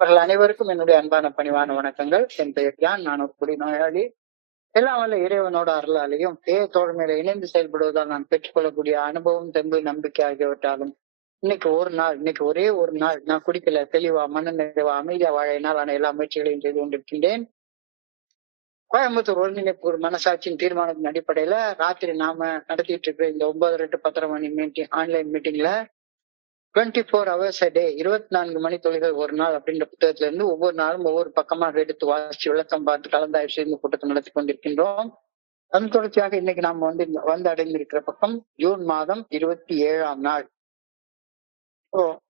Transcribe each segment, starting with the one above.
அவர்கள் அனைவருக்கும் என்னுடைய அன்பான பணிவான வணக்கங்கள். என் பெயர் ஜான். நான் ஒரு குடிநோயாளி. எல்லாம் வல்ல இறைவனோட அருளாலையும் தோழமையில இணைந்து செயல்படுவதால் நான் பெற்றுக்கொள்ளக்கூடிய அனுபவம், தெம்பு, நம்பிக்கை ஆகியவற்றாலும் இன்னைக்கு ஒரே ஒரு நாள் நான் குடிக்கல, தெளிவா, மன நிறைவா, அமைதியா வாழ என்னால் எல்லா முயற்சிகளையும் செய்து கொண்டிருக்கின்றேன். கோயம்புத்தூர் ஒருங்கிணைப்பு ஒரு மனசாட்சியின் தீர்மானத்தின் அடிப்படையில ராத்திரி நாம நடத்திட்டு இருக்கிற இந்த 9 to 10:30 மணி மீட்டிங், ஆன்லைன் மீட்டிங்ல 24 hours a day, 24 மணி துளிகள் ஒரு நாள் அப்படின்ற புத்தகத்துல இருந்து ஒவ்வொரு நாளும் ஒவ்வொரு பக்கமாக எடுத்து வாசிச்சு விளக்கம் பார்த்து கலந்தாய்வு செய்து கூட்டத்தை நடத்தி கொண்டிருக்கின்றோம். அதன் தொடர்ச்சியாக இன்னைக்கு நாம வந்து அடைந்திருக்கிற பக்கம் ஜூன் மாதம் 27ஆம் நாள்.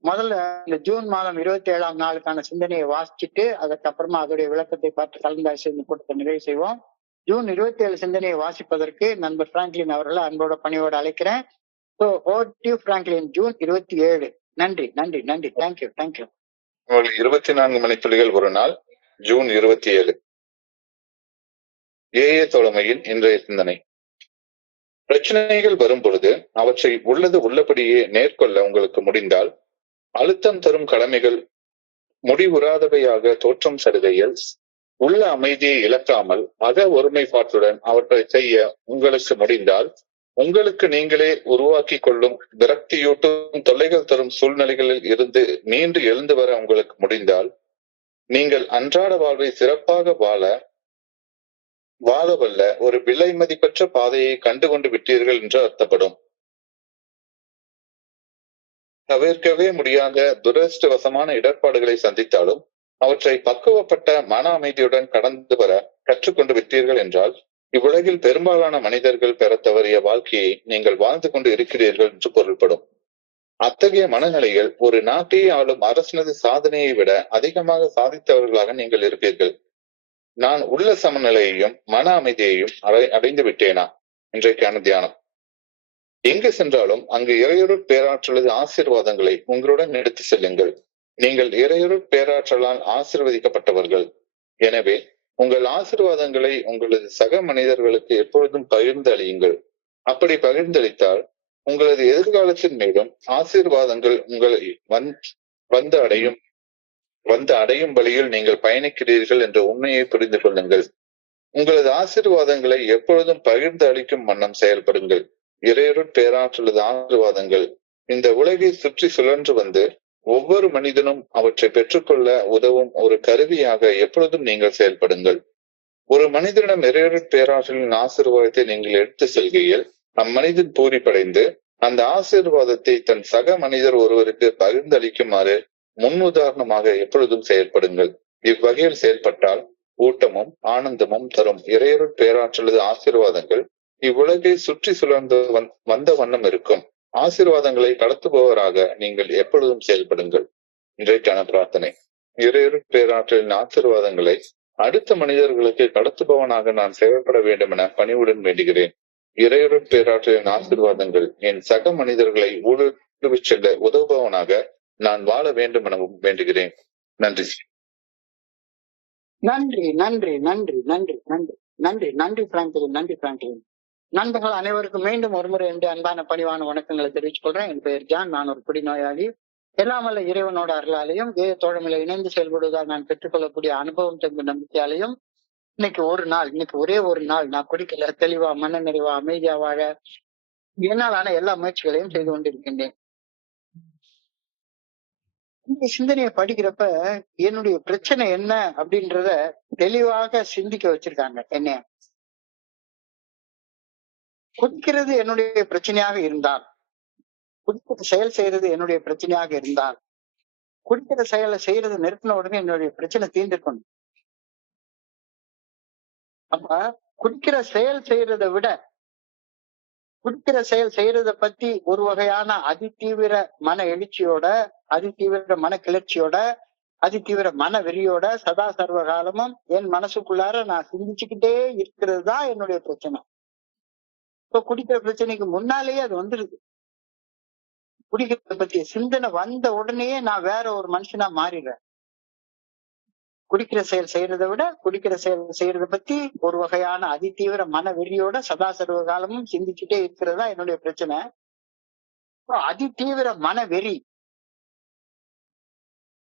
முதல்ல இந்த ஜூன் மாதம் 27ஆம் நாளுக்கான சிந்தனையை வாசிச்சுட்டு அதுக்கப்புறமா அதோடைய விளக்கத்தை பார்த்து கலந்தாய்வு செய்து கூட்டத்தை நிறைவு செய்வோம். ஜூன் 27 சிந்தனையை வாசிப்பதற்கு நண்பர் பிராங்க்லின் அவர்களை அன்போட பணியோட அழைக்கிறேன். Franklin, June 27. நன்றி நன்றி நன்றி. Thank you thank you. 24 மணித்துளிகள் ஒரு நாள், ஜூன் 27. தோழமையின் இன்றைய சிந்தனை. பிரச்சனைகள் வரும் பொழுது அவற்றை உள்ளபடியே நேர்கொள்ள உங்களுக்கு முடிந்தால், அழுத்தம் தரும் கடமைகள் முடிவுறாதவையாக தோற்றம் தருகையில் உள்ள அமைதியை இழக்காமல் அக ஒருமைப்பாட்டுடன் அவற்றை செய்ய உங்களுக்கு முடிந்தால், உங்களுக்கு நீங்களே உருவாக்கி கொள்ளும் விரக்தியூட்டும் தொல்லைகள் தரும் சூழ்நிலைகளில் இருந்து மீண்டு எழுந்து வர உங்களுக்கு முடிந்தால், நீங்கள் அன்றாட வாழ்வை சிறப்பாக வாழவல்ல ஒரு விலை மதிப்பற்ற பாதையை கண்டுகொண்டு விட்டீர்கள் என்று அர்த்தப்படும். தவிர்க்கவே முடியாத துரதிருஷ்டவசமான இடர்பாடுகளை சந்தித்தாலும் அவற்றை பக்குவப்பட்ட மன அமைதியுடன் கடந்து வர கற்றுக்கொண்டு விட்டீர்கள் என்றால், இவ்வுலகில் பெரும்பாலான மனிதர்கள் பெற தவறிய வாழ்க்கையை நீங்கள் வாழ்ந்து கொண்டு இருக்கிறீர்கள் என்று பொருள்படும். அத்தகைய மனநிலையில் ஒரு நாட்டையே ஆளும் அரசனது சாதனையை விட அதிகமாக சாதித்தவர்களாக நீங்கள் இருப்பீர்கள். நான் உள்ள சமநிலையையும் மன அமைதியையும் அடைந்து விட்டேனா? இன்றைக்கான தியானம். எங்கு சென்றாலும் அங்கு இறையொருள் பேராற்றலது ஆசீர்வாதங்களை உங்களுடன் எடுத்து செல்லுங்கள். நீங்கள் இறையொருள் பேராற்றலால் ஆசீர்வதிக்கப்பட்டவர்கள். எனவே உங்கள் ஆசீர்வாதங்களை உங்களது சக மனிதர்களுக்கு எப்பொழுதும் பகிர்ந்து அளியுங்கள். அப்படி பகிர்ந்தளித்தால் உங்களது எதிர்காலத்தின் மீதும் ஆசீர்வாதங்கள் உங்களை வந்து அடையும் வழியில் நீங்கள் பயணிக்கிறீர்கள் என்ற உண்மையை புரிந்து கொள்ளுங்கள். உங்களது ஆசீர்வாதங்களை எப்பொழுதும் பகிர்ந்து அளிக்கும் வண்ணம் செயல்படுங்கள். இறையொருள் பேராற்றலது ஆசீர்வாதங்கள் இந்த உலகை சுற்றி சுழன்று வந்து ஒவ்வொரு மனிதனும் அவற்றை பெற்றுக்கொள்ள உதவும் ஒரு கருவியாக எப்பொழுதும் நீங்கள் செயல்படுங்கள். ஒரு மனிதனிடம் இறையொருள் பேராற்றலின் ஆசீர்வாதத்தை நீங்கள் எடுத்து செல்கையில் அம்மனிதன் பூரிப்படைந்து அந்த ஆசீர்வாதத்தை தன் சக மனிதர் ஒருவருக்கு பகிர்ந்து அளிக்குமாறு முன் உதாரணமாக எப்பொழுதும் செயல்படுங்கள். இவ்வகையில் செயல்பட்டால் ஊட்டமும் ஆனந்தமும் தரும் இறையொருள் பேராற்றலது ஆசீர்வாதங்கள் இவ்வுலகை சுற்றி சுழந்து வந்த வண்ணம் இருக்கும். ஆசீர்வாதங்களை கடத்துபவராக நீங்கள் எப்பொழுதும் செயல்படுங்கள். இன்றைக்கான பிரார்த்தனை. இறையொருள் பேராற்றலின் ஆசீர்வாதங்களை அடுத்த மனிதர்களுக்கு கடத்துபவனாக நான் செயல்பட வேண்டும் என பணிவுடன் வேண்டுகிறேன். இறையொருள் பேராற்றலின் ஆசீர்வாதங்கள் என் சக மனிதர்களை ஊடுருவி செல்ல உதவுபவனாக நான் வாழ வேண்டும் எனவும் வேண்டுகிறேன். நன்றி நன்றி நன்றி நன்றி நன்றி நன்றி நன்றி நன்றி பிராங்க்லின். நன்றி பிராங்க்லின். நண்பர்கள் அனைவருக்கும் மீண்டும் ஒருமுறை என்று அன்பான பணிவான வணக்கங்களை தெரிவித்துக் கொள்றேன். என் பெயர் ஜான். நான் ஒரு குடிநோயாளி. எல்லாம் வல்ல இறைவனோட அருளாலையும் தோழமையில இணைந்து செயல்படுவதால் நான் பெற்றுக்கொள்ளக்கூடிய அனுபவம், தெம்பு, நம்பிக்கையாலையும் இன்னைக்கு ஒரே ஒரு நாள் நான் குடிக்கல, தெளிவா, மன நிறைவா, அமைதியா வாழ என்னாலான எல்லா முயற்சிகளையும் செய்து கொண்டிருக்கின்றேன். இந்த சிந்தனையை படிக்கிறப்ப என்னுடைய பிரச்சனை என்ன அப்படின்றத தெளிவாக சிந்திக்க வச்சிருக்காங்க. என்ன குடிக்கிறது என்னுடைய பிரச்சனையாக இருந்தால், குடிக்கிற செயல் செய்யறது என்னுடைய பிரச்சனையாக இருந்தால், குடிக்கிற செயலை செய்யறது நிறுத்தின உடனே என்னுடைய பிரச்சனை தீர்ந்துக்கணும். அப்ப குடிக்கிற செயல் செய்யறத பத்தி ஒரு வகையான அதிதீவிர மன எழுச்சியோட, அதிதீவிர மன கிளர்ச்சியோட, அதிதீவிர மன வெறியோட சதா சர்வ காலமும் என் மனசுக்குள்ளார நான் சிந்திச்சுக்கிட்டே இருக்கிறது தான் என்னுடைய பிரச்சனை. இப்ப குடிக்கிற பிரச்சனைக்கு முன்னாலேயே அது வந்துருது. குடிக்கிறத பத்திய சிந்தனை வந்த உடனேயே நான் வேற ஒரு மனுஷனா மாறிடுறேன். குடிக்கிற செயல் செய்யறதை விட குடிக்கிற செயல் செய்யறத பத்தி ஒரு வகையான அதிதீவிர மன வெறியோட சதா சர்வ காலமும் சிந்திச்சுட்டே இருக்கிறதா என்னுடைய பிரச்சனை. அதிதீவிர மன வெறி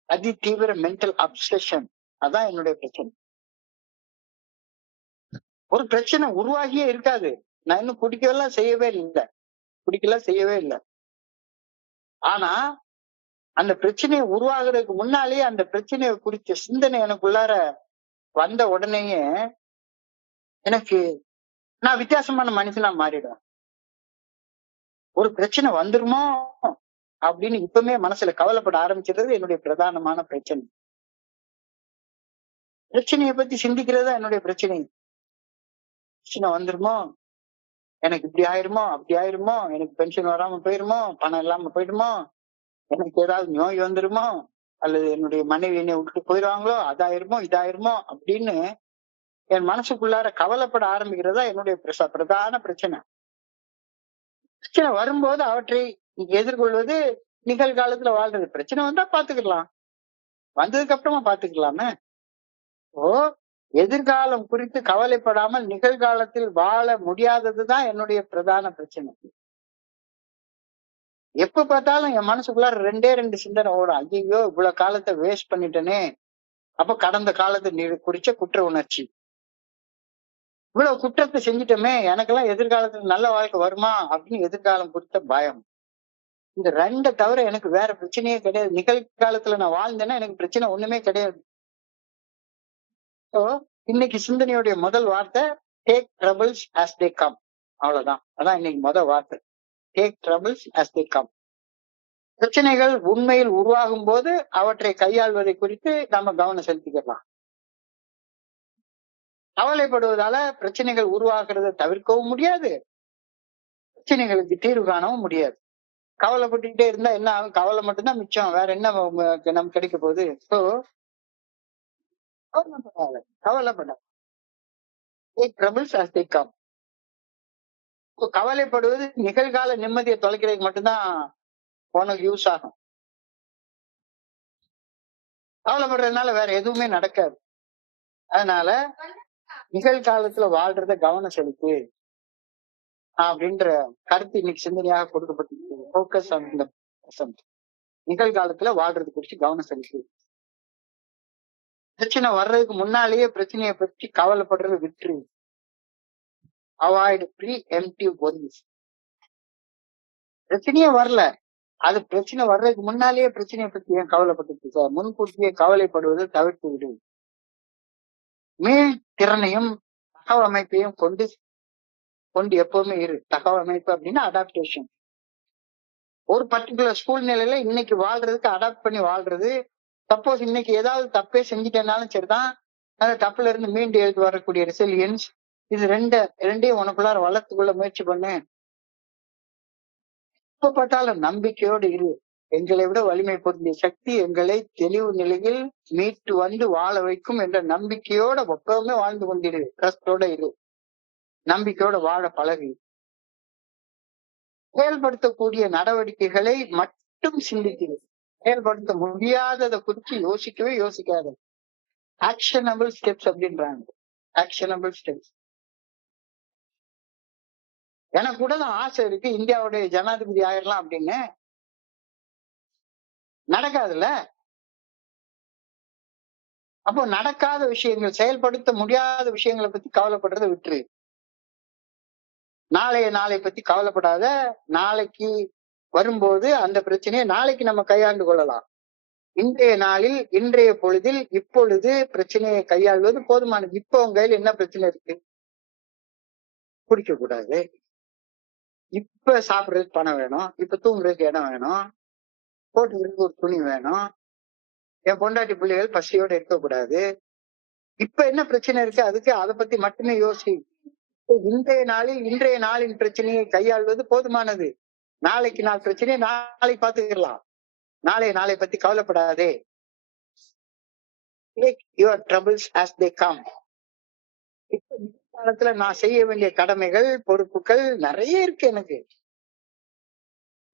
அதி தீவிர மென்டல் அப்சஷன். அதான் என்னுடைய பிரச்சனை. ஒரு பிரச்சனை உருவாகியே இருக்காது. நான் இன்னும் பிடிக்கலாம் செய்யவே இல்லை, செய்யவே இல்லை. ஆனா அந்த பிரச்சனையை உருவாகிறதுக்கு முன்னாலேயே அந்த பிரச்சனையை குறித்த சிந்தனை எனக்குள்ளார வந்த உடனேயே எனக்கு நான் வித்தியாசமான மனுஷனா மாறிடுவேன். ஒரு பிரச்சனை வந்துருமோ அப்படின்னு இப்பவுமே மனசுல கவலைப்பட ஆரம்பிச்சிடுறது என்னுடைய பிரதானமான பிரச்சனை. பிரச்சனையை பத்தி சிந்திக்கிறதா என்னுடைய பிரச்சனை. பிரச்சனை வந்துருமோ, எனக்கு இப்படி ஆயிருமோ, அப்படி ஆயிருமோ, எனக்கு பென்ஷன் வராம போயிருமோ, பணம் இல்லாம போயிடுமோ, எனக்கு ஏதாவது நோய் வந்துருமோ, அல்லது என்னுடைய மனைவி என்னை விட்டு போயிடுவாங்களோ, அதாயிருமோ இதாயிருமோ அப்படின்னு என் மனசுக்குள்ளார கவலைப்பட ஆரம்பிக்கிறதா என்னுடைய பிரதான பிரச்சனை. பிரச்சனை வரும்போது அவற்றை எதிர்கொள்வது, நிகழ்காலத்துல வாழ்றது. பிரச்சனை வந்தா பாத்துக்கலாம், வந்ததுக்கு அப்புறமா பாத்துக்கலாமே. ஓ, எதிர்காலம் குறித்து கவலைப்படாமல் நிகழ்காலத்தில் வாழ முடியாததுதான் என்னுடைய பிரதான பிரச்சனை. எப்ப பார்த்தாலும் என் மனசுக்குள்ளார ரெண்டு சிந்தனை ஓடும். ஐயோ, இவ்வளவு காலத்தை வேஸ்ட் பண்ணிட்டேனே. அப்ப கடந்த காலத்தை குறிச்ச குற்ற உணர்ச்சி. இவ்வளவு குற்றத்தை செஞ்சிட்டோமே, எனக்கெல்லாம் எதிர்காலத்துல நல்ல வாழ்க்கை வருமா அப்படின்னு எதிர்காலம் குறித்த பயம். இந்த ரெண்டை தவிர எனக்கு வேற பிரச்சனையே கிடையாது. நிகழ்காலத்துல நான் வாழ்ந்தேன்னா எனக்கு பிரச்சனை ஒண்ணுமே கிடையாது. இன்னைக்கு சிந்தனையுடைய முதல் வார்த்தை take troubles as they come. அவ்வளவுதான். அதான் இன்னைக்கு முதல் வார்த்தை, take troubles as they come. பிரச்சனைகள் உண்மையில் உருவாகும் போது அவற்றை கையாள்வதை குறித்து நாம கவனம் செலுத்திக்கலாம். கவலைப்படுவதால பிரச்சனைகள் உருவாக்குறத தவிர்க்கவும் முடியாது, பிரச்சனைகளுக்கு தீர்வு காணவும் முடியாது. கவலைப்பட்டுக்கிட்டே இருந்தா என்ன ஆகும்? கவலை மட்டும்தான் மிச்சம், வேற என்ன நமக்கு கிடைக்க போகுது? சோ கவலைப்படாத. கவலைப்படுவது நிகழ்கால நிம்மதியை தொலைக்கிறதுக்கு மட்டும்தான் உனக்கு யூஸ் ஆகும். கவலைப்படுறதுனால வேற எதுவுமே நடக்காது. அதனால நிகழ்காலத்துல வாழ்றத கவனம் செலுத்து அப்படின்ற கருத்து இன்னைக்கு சிந்தனையாக கொடுக்கப்பட்டிருக்கு. Focus on the present. நிகழ்காலத்துல வாழ்றது குறித்து கவனம் செலுத்து. பிரச்சனை வர்றதுக்கு முன்னாலேயே பிரச்சனையை பற்றி கவலைப்படுறது விட்டுரு. Avoid preemptive worries. பிரச்சனையே வரல, அது பிரச்சனை வர்றதுக்கு முன்னாலேயே பிரச்சனையை பத்தி ஏன் கவலைப்பட்டு சார்? முன்கூட்டியே கவலைப்படுவதை தவிர்த்து விடு. மீள் திறனையும் தகவமைப்பையும் கொண்டு எப்பவுமே இரு. தகவமைப்பு அப்படின்னா அடாப்டேஷன். ஒரு பர்டிகுலர் சூழ்நிலையில இன்னைக்கு வாழ்றதுக்கு அடாப்ட் பண்ணி வாழ்றது. சப்போஸ் இன்னைக்கு ஏதாவது தப்பே செஞ்சுட்டேனாலும் சரிதான், அந்த தப்புல இருந்து மீண்டு எழுதி வரக்கூடிய ரெசிலியன்ஸ், இது ரெண்டையும் உனக்குள்ளார வளர்த்துக்குள்ள முயற்சி பண்ணு. எப்ப பார்த்தாலும் நம்பிக்கையோடு இரு. எங்களை விட வலிமை பொருந்திய சக்தி எங்களை தெளிவு நிலையில் மீட்டு வந்து வாழ வைக்கும் என்ற நம்பிக்கையோட எப்பவுமே வாழ்ந்து கொண்டிரு. ட்ரஸ்டோட இரு, நம்பிக்கையோட வாழ பழகு. செயல்படுத்தக்கூடிய நடவடிக்கைகளை மட்டும் சிந்திக்கிறது. செயல்படுத்த முடியாததை குறித்து யோசிக்காத. ஆக்ஷனபிள் ஸ்டெப்ஸ் அப்படின்றாங்க. Actionable steps. எனக்கு கூட தான் ஆசை இருக்கு, இந்தியாவுடைய ஜனாதிபதி ஆயிரலாம் அப்படின்னு. நடக்காதுல்ல. அப்போ நடக்காத விஷயங்கள், செயல்படுத்த முடியாத விஷயங்களை பத்தி கவலைப்படுறதை விட்டுரு. நாளை பத்தி கவலைப்படாத. நாளைக்கு வரும்போது அந்த பிரச்சனையை நாளைக்கு நம்ம கையாண்டு கொள்ளலாம். இன்றைய நாளில், இன்றைய பொழுதில், இப்பொழுது பிரச்சனையை கையாள்வது போதுமானது. இப்ப உங்க கையில என்ன பிரச்சனை இருக்கு? குடிக்க கூடாது. இப்ப சாப்பிடுறதுக்கு பணம் வேணும், இப்ப தூங்குறதுக்கு இடம் வேணும், போட்டுக்கிறதுக்கு ஒரு துணி வேணும், என் பொண்டாட்டி பிள்ளைகள் பசியோட இருக்கக்கூடாது. இப்ப என்ன பிரச்சனை இருக்கு? அதுக்கு அதை பத்தி மட்டுமே யோசி. இன்றைய நாளின் பிரச்சனையை கையாள்வது போதுமானது. நாளைக்கு நாள் பிரச்சனையை நாளைக்கு பாத்துக்கலாம். நாளை பத்தி கவலைப்படாதே. Take your troubles as they come. இப்ப காலத்துல நான் செய்ய வேண்டிய கடமைகள், பொறுப்புகள் நிறைய இருக்கு எனக்கு.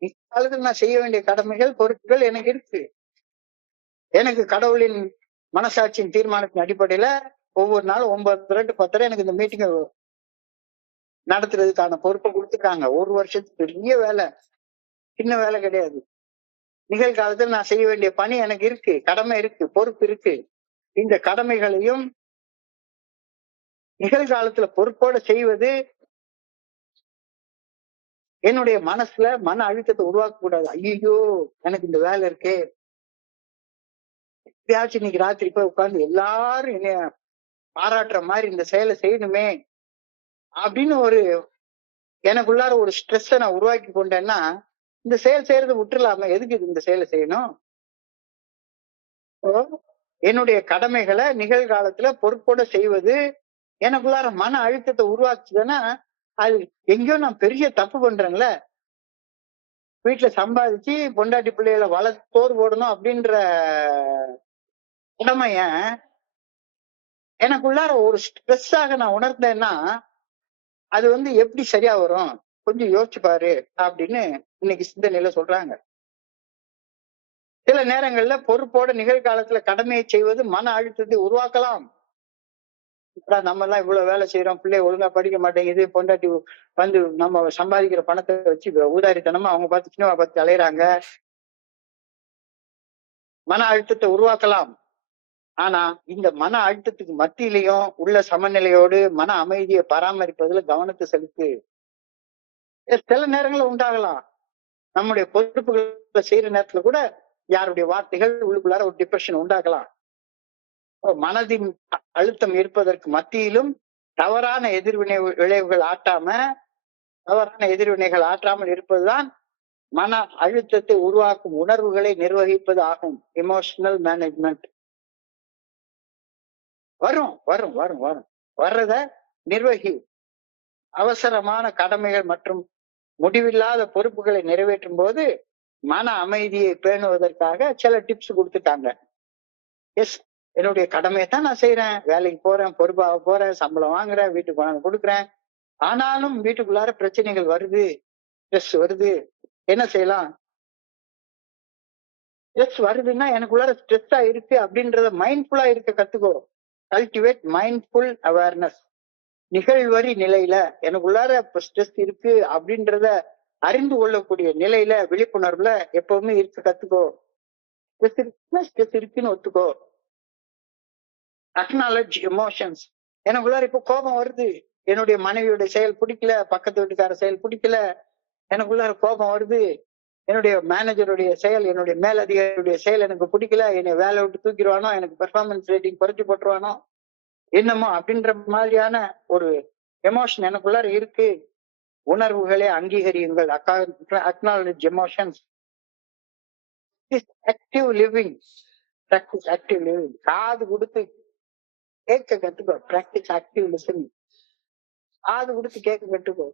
காலத்துல நான் செய்ய வேண்டிய கடமைகள், பொறுப்புகள் எனக்கு இருக்கு. எனக்கு கடவுளின் மனசாட்சியின் தீர்மானத்தின் அடிப்படையில ஒவ்வொரு நாளும் 9:30 to 10:30 எனக்கு இந்த மீட்டிங் நடத்துறதுக்கான பொறுப்பை கொடுத்துருக்காங்க. ஒரு வருஷத்துக்கு பெரிய வேலை, சின்ன வேலை கிடையாது. நிகழ்காலத்தில் நான் செய்ய வேண்டிய பணி எனக்கு இருக்கு, கடமை இருக்கு, பொறுப்பு இருக்கு. இந்த கடமைகளையும் நிகழ்காலத்துல பொறுப்போட செய்வது என்னுடைய மனசுல மன அழுத்தத்தை உருவாக்க கூடாது. ஐயோ எனக்கு இந்த வேலை இருக்கே, எப்பயாச்சும் இன்னைக்கு ராத்திரி போய் உட்கார்ந்து எல்லாரும் என்னைய பாராட்டுற மாதிரி இந்த செயலை செய்யணுமே அப்படின்னு ஒரு எனக்குள்ளார ஒரு ஸ்ட்ரெஸ்ஸை நான் உருவாக்கி கொண்டேன்னா இந்த செயல் செய்யறது விட்டுலாம, எதுக்கு இந்த செயலை செய்யணும்? என்னுடைய கடமைகளை நிகழ்காலத்துல பொறுப்போட செய்வது எனக்குள்ளார மன அழுத்தத்தை உருவாக்குதுன்னா அது எங்கேயோ நான் பெரிய தப்பு பண்றேன்ல. வீட்டுல சம்பாதிச்சு பொண்டாட்டி பிள்ளைகளை வளர்த்து சோறு போடணும் அப்படின்ற கடமைய எனக்குள்ளார ஒரு ஸ்ட்ரெஸ்ஸாக நான் உணர்ந்தேன்னா அது எப்படி சரியா வரும்? கொஞ்சம் யோசிச்சு பாரு அப்படின்னு இன்னைக்கு சிந்தனையில சொல்றாங்க. சில நேரங்கள்ல பொறுப்போட நிகழ்காலத்துல கடமையை செய்வது மன அழுத்தத்தை உருவாக்கலாம். நம்ம எல்லாம் இவ்வளவு வேலை செய்யறோம், பிள்ளை ஒழுங்கா படிக்க மாட்டேங்குது, பொண்டாட்டி நம்ம சம்பாதிக்கிற பணத்தை வச்சு ஊதாரித்தனமா அவங்க பார்த்து சின்னவா பார்த்து அலையிறாங்க, மன அழுத்தத்தை உருவாக்கலாம். ஆனா இந்த மன அழுத்தத்துக்கு மத்தியிலையும் உள்ள சமநிலையோடு மன அமைதியை பராமரிப்பதுல கவனத்தை செலுத்து. சில நேரங்களில் உண்டாகலாம். நம்முடைய பொறுப்புகளை செய்யற நேரத்துல கூட யாருடைய வார்த்தைகள் உள்ளுக்குள்ளார ஒரு டிப்ரெஷன் உண்டாக்கலாம். மனதின் அழுத்தம் இருப்பதற்கு மத்தியிலும் தவறான விளைவுகள் தவறான எதிர்வினைகள் ஆற்றாமல் இருப்பதுதான் மன அழுத்தத்தை உருவாக்கும் உணர்வுகளை நிர்வகிப்பது ஆகும். Emotional management. வரும் வரும் வரும் வரும் வர்றத நிர்வகி. அவசரமான கடமைகள் மற்றும் முடிவில்லாத பொறுப்புகளை நிறைவேற்றும் போது மன அமைதியை பேணுவதற்காக சில டிப்ஸ் கொடுத்துட்டாங்க. எஸ், என்னுடைய கடமையை தான் நான் செய்யறேன், வேலைக்கு போறேன், பொறுப்பாக போறேன், சம்பளம் வாங்குறேன், வீட்டுக்கு கொண்டாந்து கொடுக்குறேன். ஆனாலும் வீட்டுக்குள்ளார பிரச்சனைகள் வருது, ஸ்ட்ரெஸ் வருது. என்ன செய்யலாம்? ஸ்ட்ரெஸ் வருதுன்னா எனக்குள்ளார ஸ்ட்ரெஸ்ஸா இருக்கு அப்படின்றத மைண்ட்ஃபுல்லா இருக்க கத்துக்கோ. Cultivate mindful awareness. நிகழ்வரி நிலையில எனக்குள்ளார இப்ப ஸ்ட்ரெஸ் இருக்கு அப்படின்றத அறிந்து கொள்ளக்கூடிய நிலையில, விழிப்புணர்வுல எப்பவுமே இருக்க கத்துக்கோ. ஸ்ட்ரெஸ் இருக்குன்னு ஒத்துக்கோ. Acknowledge emotions. எனக்குள்ளார இப்ப கோபம் வருது, என்னுடைய மனைவியோட செயல் பிடிக்கல, பக்கத்து வீட்டுக்கார செயல் பிடிக்கல, எனக்குள்ளார கோபம் வருது, என்னுடைய மேனேஜருடைய செயல், என்னுடைய மேலதிகாரியுடைய செயல் எனக்கு பிடிக்கல, என்னை வேலை விட்டு தூக்கிடுவானோ, எனக்கு பெர்ஃபார்மன்ஸ் ரேட்டிங் குறைச்சி போட்டுருவானோ என்னமோ அப்படின்ற மாதிரியான ஒரு எமோஷன் எனக்குள்ளார இருக்கு. உணர்வுகளை அங்கீகரியுங்கள். Acknowledge emotions. Active living. Practice active living. காது கொடுத்து கேட்க கத்துக்கோ. Practice active listening. காது கொடுத்து கேட்க கத்துக்கோ.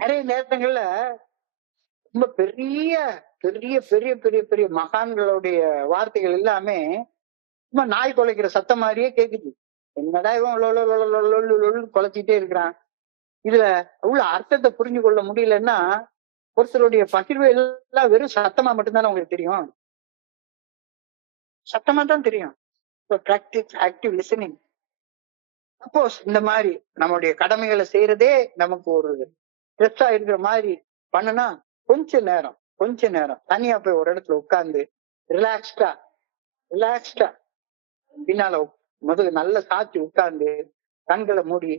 நிறைய நேரங்கள்ல ரொம்ப பெரிய பெரிய பெரிய பெரிய பெரிய மகான்களுடைய வார்த்தைகள் எல்லாமே சும்மா நாய் குலைக்கிற சத்தம் மாதிரியே கேக்குது. என்னடா இவன் குலைச்சிட்டே இருக்கிறான். இதுல உள்ள அர்த்தத்தை புரிஞ்சு கொள்ள முடியலன்னா ஒருத்தருடைய பகிர்வு எல்லாம் வெறும் சத்தமா மட்டும்தானே உங்களுக்கு தெரியும். சத்தமா தான் தெரியும். Practice active listening. சப்போஸ் இந்த மாதிரி நம்மளுடைய கடமைகளை செய்யறதே நமக்கு ஒரு ஸ்ட்ரெஸ்ஸா இருக்கிற மாதிரி பண்ணுனா கொஞ்ச நேரம் தனியா போய் ஒரு இடத்துல உட்கார்ந்து ரிலாக்ஸ்டா பின்னால முதுகு நல்ல சாத்தி உட்கார்ந்து கண்களை மூடி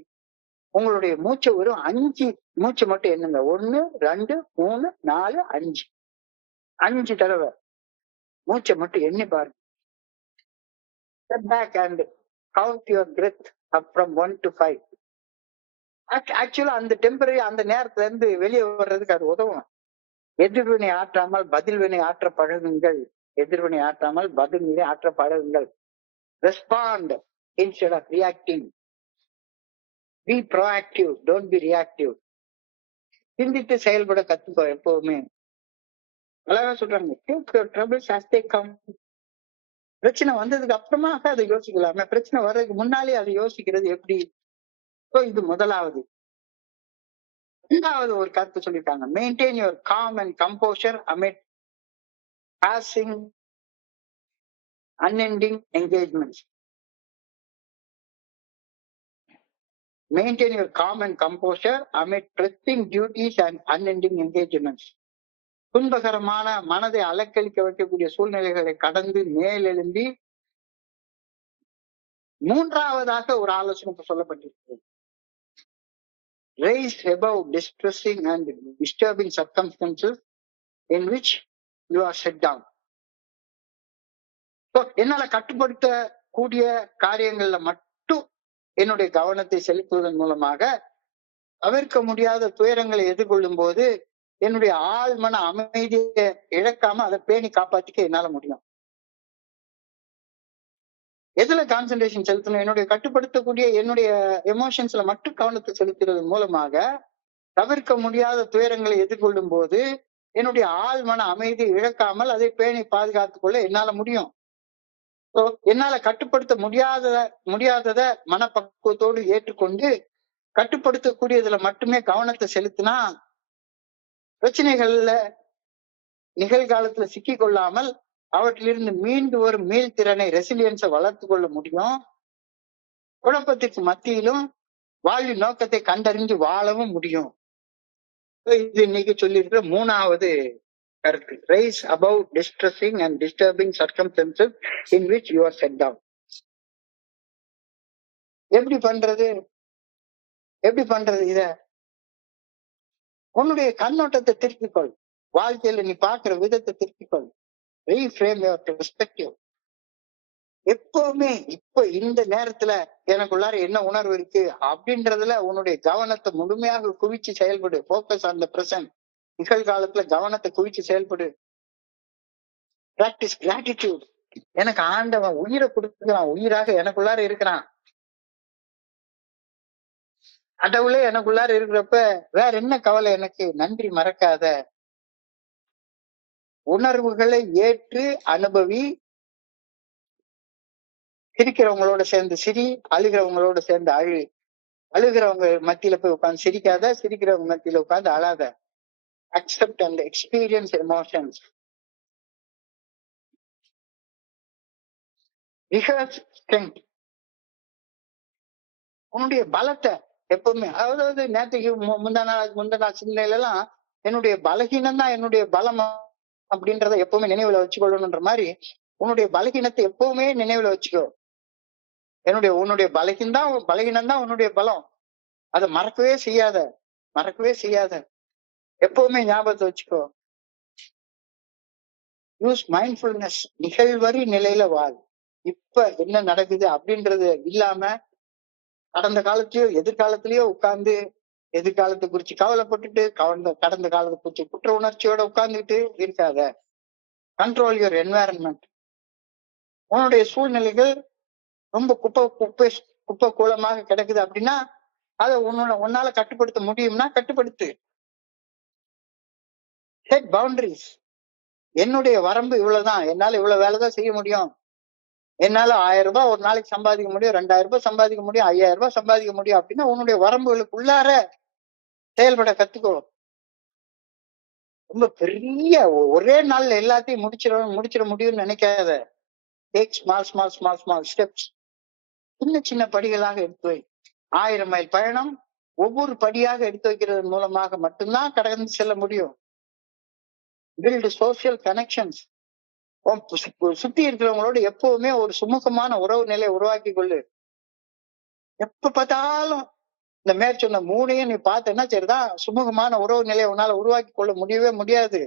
உங்களுடைய மூச்சை வெறும் 5 மூச்சு மட்டும் என்னங்க, 1 2 3 4 5 தடவை மூச்சை மட்டும் எண்ணி பாருங்க. Step back and count your breath up from 1 to 5. ஆக்சுவலா அந்த டெம்பரரி அந்த நேரத்துல இருந்து வெளியே வர்றதுக்கு அது உதவும். எதிர்வினை ஆற்றாமல் பதில்வினை ஆற்ற பழகுங்கள். எதிர்வினை ஆற்றாமல் பதில்வினை ஆற்ற பழகுங்கள். Respond instead of reacting. Be proactive, don't be reactive. சிந்தித்து செயல்பட கத்துக்கோ எப்பவுமே. அழகா சொல்றாங்க, take your troubles as they come. பிரச்சனை வந்ததுக்கு அப்புறமாக அதை யோசிக்கலாமே, பிரச்சனை வர்றதுக்கு முன்னாலே அதை யோசிக்கிறது எப்படி? இது முதலாவது. இரண்டாவது ஒரு கருத்து சொல்லிட்டாங்க, maintain your calm and composure amid passing unending engagements. Maintain your calm and composure amid pressing duties and unending engagements. துன்பகரமான மனதை அலக்களிக்க வைக்கக்கூடிய சூழ்நிலைகளை கடந்து மேலெழும்பி மூன்றாவதாக ஒரு ஆலோசனை இப்ப சொல்லப்பட்டிருக்கிறது. Rise above distressing and disturbing circumstances in which you are set down. So, என்னால கட்டுப்படுத்த கூடிய காரியங்கள்ல மட்டும் என்னுடைய கவனத்தை செலுத்துவதன் மூலமாக தவிர்க்க முடியாத துயரங்களை எதிர்கொள்ளும் போது என்னுடைய ஆள் மன அமைதியை இழக்காம அதை பேணி காப்பாத்திக்க என்னால முடியும். எதுல கான்சென்ட்ரேஷன் செலுத்தணும்? என்னுடைய கட்டுப்படுத்தக்கூடிய என்னுடைய எமோஷன்ஸ்ல மட்டும் கவனத்தை செலுத்துறது மூலமாக தவிர்க்க முடியாத துயரங்களை எதிர்கொள்ளும் போது என்னுடைய ஆள் மன அமைதியை இழக்காமல் அதை பேணி பாதுகாத்துக் கொள்ள என்னால முடியும். என்னால கட்டுப்படுத்த முடியாதத மனப்பக்குவத்தோடு ஏற்றுக்கொண்டு கட்டுப்படுத்தக்கூடியதுல மட்டுமே கவனத்தை செலுத்தினா பிரச்சனைகள்ல நிகழ்காலத்துல சிக்கி கொள்ளாமல் அவற்றிலிருந்து மீண்டு வரும் மீள்திறனை ரெசிலியன்ஸை வளர்த்து கொள்ள முடியும். குழப்பத்திற்கு மத்தியிலும் வாழ்வின் நோக்கத்தை கண்டறிஞ்சு வாழவும் முடியும். இது இன்னைக்கு சொல்லியிருக்கிற மூணாவது கருத்து. Rise above distressing and disturbing circumstances in which you are set down. எப்படி பண்றது இத? உன்னுடைய கண்ணோட்டத்தை திருப்பிக்கொள். வாழ்க்கையில நீ பாக்குற விதத்தை திருப்பிக்கொள். Reframe your perspective. எப்பவுமே இப்ப இந்த நேரத்துல எனக்குள்ளார என்ன உணர்வு இருக்கு அப்படின்றதுல உன்னுடைய கவனத்தை முழுமையாக குவிச்சு செயல்படு. Focus on the present. நிகழ்காலத்துல கவனத்தை குவிச்சு செயல்படு. Practice gratitude. எனக்கு ஆண்டவன் உயிரை கொடுத்துக்கிறான், உயிராக எனக்குள்ளார இருக்கிறான். கடவுளே எனக்குள்ளார இருக்கிறப்ப வேற என்ன கவலை எனக்கு? நன்றி மறக்காத. உணர்வுகளை ஏற்று அனுபவி. சிரிக்கிறவங்களோட சேர்ந்து சிரி, அழுகிறவங்களோட சேர்ந்து அழு. அழுகிறவங்க மத்தியில போய் உட்காந்து சிரிக்காத, சிரிக்கிறவங்க மத்தியில உட்காந்து அழாத. Accept and experience emotions. Rehearse strength. உன்னுடைய பலத்தை எப்பவுமே, அதாவது நேற்றுக்கு முந்தா நாள் சிந்தனையில எல்லாம் என்னுடைய பலகீனம் தான் என்னுடைய பலம் அப்படின்றத எப்பவுமே நினைவுல வச்சுக்கொள்ளணுன்ற மாதிரி உன்னுடைய பலகீனத்தை எப்பவுமே நினைவுல வச்சுக்கோ. உன்னுடைய பலகீனம் தான் உன்னுடைய பலம். அதை மறக்கவே செய்யாத. எப்பவுமே ஞாபகத்தை வச்சுக்கோ. Use mindfulness. நிகழ்வரி நிலையில வாழ். இப்ப என்ன நடக்குது அப்படின்றது இல்லாம கடந்த காலத்திலயோ எதிர்காலத்திலயோ உட்கார்ந்து எதிர்காலத்தை குறிச்சு கவலைப்பட்டுட்டு கடந்த காலத்தை குறிச்சு குற்ற உணர்ச்சியோட உட்கார்ந்துட்டு இருக்காத. Control your environment. உன்னுடைய சூழ்நிலைகள் ரொம்ப குப்பை கூலமாக கிடக்குது அப்படின்னா அதை உன்னால கட்டுப்படுத்த முடியும்னா கட்டுப்படுத்து. Set boundaries. என்னுடைய வரம்பு இவ்வளவுதான், என்னால இவ்வளவு வேலைதான் செய்ய முடியும். என்னால 1000 ரூபாய் ஒரு நாளைக்கு சம்பாதிக்க முடியும், 2000 ரூபாய் சம்பாதிக்க முடியும், 5000 ரூபாய் சம்பாதிக்க முடியும் அப்படின்னா உன்னுடைய வரம்புகளுக்குள்ளார செயல்பட கத்துக்கோ. ரொம்ப பெரிய ஒரே நாள்ல எல்லாத்தையும் முடிச்சிட முடியும்னு நினைக்காத. Take small steps. சின்ன படிகளாக எடுத்து வை. 1000 மைல் பயணம் ஒவ்வொரு படியாக எடுத்து வைக்கிறது மூலமாக மட்டும்தான் கடந்து செல்ல முடியும். Build social connections. சுத்தி இருக்கிறவங்களோட எப்பவுமே ஒரு சுமூகமான உறவு நிலையை உருவாக்கி கொள்ளு. எப்ப பார்த்தாலும் இந்த மேற்சொன்ன மூணையும் நீ பார்த்தேன்னா சரிதான், சுமூகமான உறவு நிலையை உன்னால உருவாக்கி கொள்ள முடியவே முடியாது.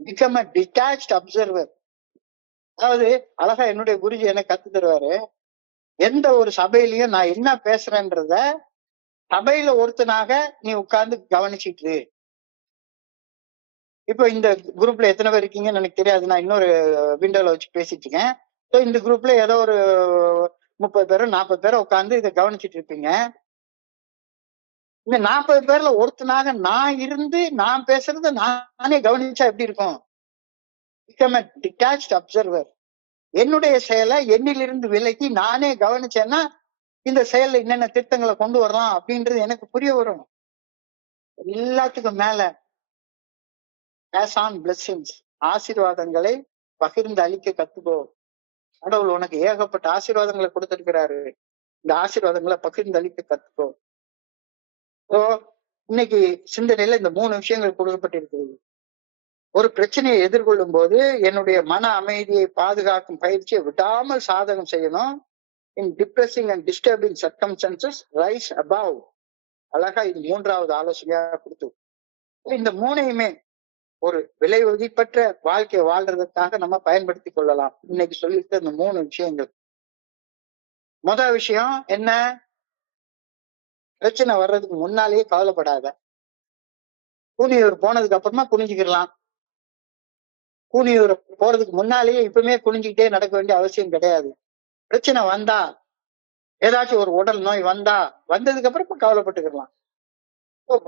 Become a detached observer. அதாவது அழகா என்னுடைய குருஜி எனக்கு கத்து தருவாரு. எந்த ஒரு சபையிலையும் நான் என்ன பேசுறேன்றத சபையில ஒருத்தனாக நீ உட்கார்ந்து கவனிச்சிட்டு. இப்போ இந்த குரூப்ல எத்தனை பேர் இருக்கீங்கன்னு எனக்கு தெரியாது, நான் இன்னொரு விண்டோல வச்சு பேசிட்டு இருக்கேன். ஸோ இந்த குரூப்ல ஏதோ ஒரு 30 பேரோ 40 பேரோ உட்காந்து இதை கவனிச்சிட்டு இருப்பீங்க. இந்த 40 பேர்ல ஒருத்தனாக நான் இருந்து நான் பேசுறத நானே கவனிச்சா எப்படி இருக்கும்? Become a detached observer. என்னுடைய செயலை என்னிலிருந்து விலக்கி நானே கவனிச்சேன்னா இந்த செயல்ல என்னென்ன திட்டங்களை கொண்டு வரலாம் அப்படின்றது எனக்கு புரிய வரும். எல்லாத்துக்கும் மேல pass on blessings. ஆசீர்வாதங்களை பகிர்ந்து அளிக்க கத்துக்கோ. கடவுள் உனக்கு ஏகப்பட்ட ஆசீர்வாதங்களை கொடுத்திருக்கிறாரு. இந்த ஆசீர்வாதங்களை பகிர்ந்து அளிக்க கத்துக்கோ. இன்னைக்கு சிந்தனையில இந்த 3 விஷயங்கள் கொடுக்கப்பட்டிருக்கிறது. ஒரு பிரச்சனையை எதிர்கொள்ளும் போது என்னுடைய மன அமைதியை பாதுகாக்கும் பயிற்சியை விடாமல் சாதகம் செய்யணும். In depressing and disturbing circumstances rise above. அழகா இது 3வது ஆலோசனையா கொடுத்து, இந்த 3ஐயுமே ஒரு விலை உதிப்பற்ற வாழ்க்கையை வாழ்றதுக்காக நம்ம பயன்படுத்தி கொள்ளலாம். இன்னைக்கு சொல்லியிருக்க இந்த 3 விஷயங்கள். முதல் விஷயம் என்ன? பிரச்சனை வர்றதுக்கு முன்னாலேயே கவலைப்படாத. கூனியூர் போனதுக்கு அப்புறமா குனிஞ்சுக்கிடலாம். கூனியூர் போறதுக்கு முன்னாலேயே இப்பவுமே குனிஞ்சுக்கிட்டே நடக்க வேண்டிய அவசியம் கிடையாது. பிரச்சனை வந்தா, ஏதாச்சும் ஒரு உடல் நோய் வந்ததுக்கு அப்புறம் இப்ப கவலைப்பட்டுக்கலாம்.